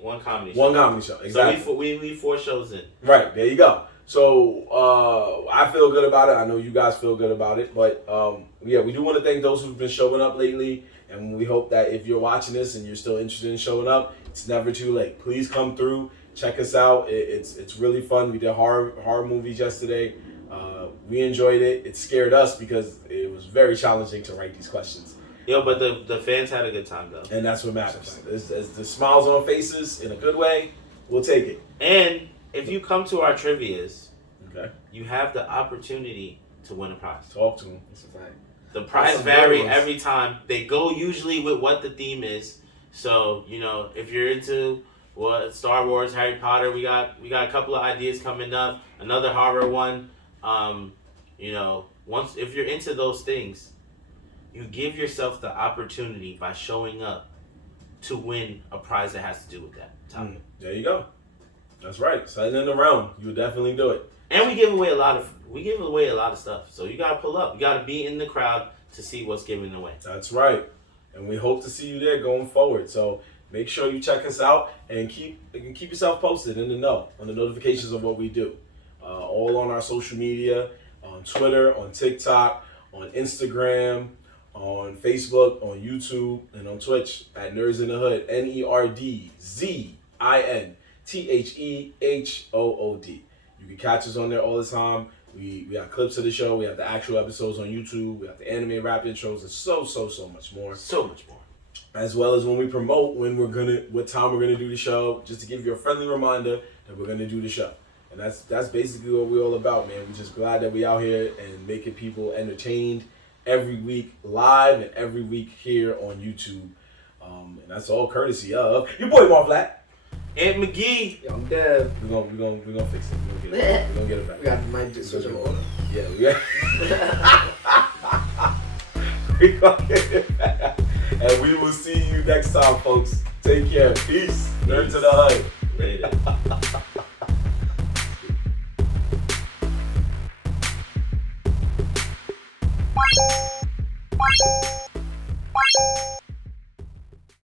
show. One comedy show. Exactly. So we 4 shows in. Right. There you go. So I feel good about it. I know you guys feel good about it. But we do want to thank those who've been showing up lately. And we hope that if you're watching this and you're still interested in showing up, it's never too late. Please come through. Check us out. It's really fun. We did horror movies yesterday. We enjoyed it. It scared us because it was very challenging to write these questions. Yo, but the fans had a good time though. And that's what matters. As the smiles on faces in a good way, we'll take it. And if you come to our trivias, okay, you have the opportunity to win a prize. Talk to them. That's a fact. The prize vary every time. They go usually with what the theme is. So, if you're into Star Wars, Harry Potter, we got a couple of ideas coming up. Another horror one. If you're into those things, you give yourself the opportunity by showing up to win a prize that has to do with that topic. There you go. That's right. Setting in the realm, you would definitely do it. And we give away a lot of stuff. So you gotta pull up. You gotta be in the crowd to see what's given away. That's right. And we hope to see you there going forward. So make sure you check us out and keep yourself posted in the know on the notifications of what we do. All on our social media, on Twitter, on TikTok, on Instagram, on Facebook, on YouTube, and on Twitch at Nerds in the Hood. NERDZINTHEHOOD. You can catch us on there all the time. We got clips of the show. We have the actual episodes on YouTube. We have the anime rap intros and so much more. So much more. As well as when we promote what time we're gonna do the show, just to give you a friendly reminder that we're gonna do the show. And that's basically what we're all about, man. We're just glad that we out here and making people entertained every week live and every week here on YouTube. And that's all courtesy of your boy Mark Black. Ant McGee. Yo, I'm dead. We're gonna fix it. We're gonna get it back. We got the mic to switch over. Yeah, we gonna get it back. And we will see you next time, folks. Take care. Peace. Nerd to the Hood. Later.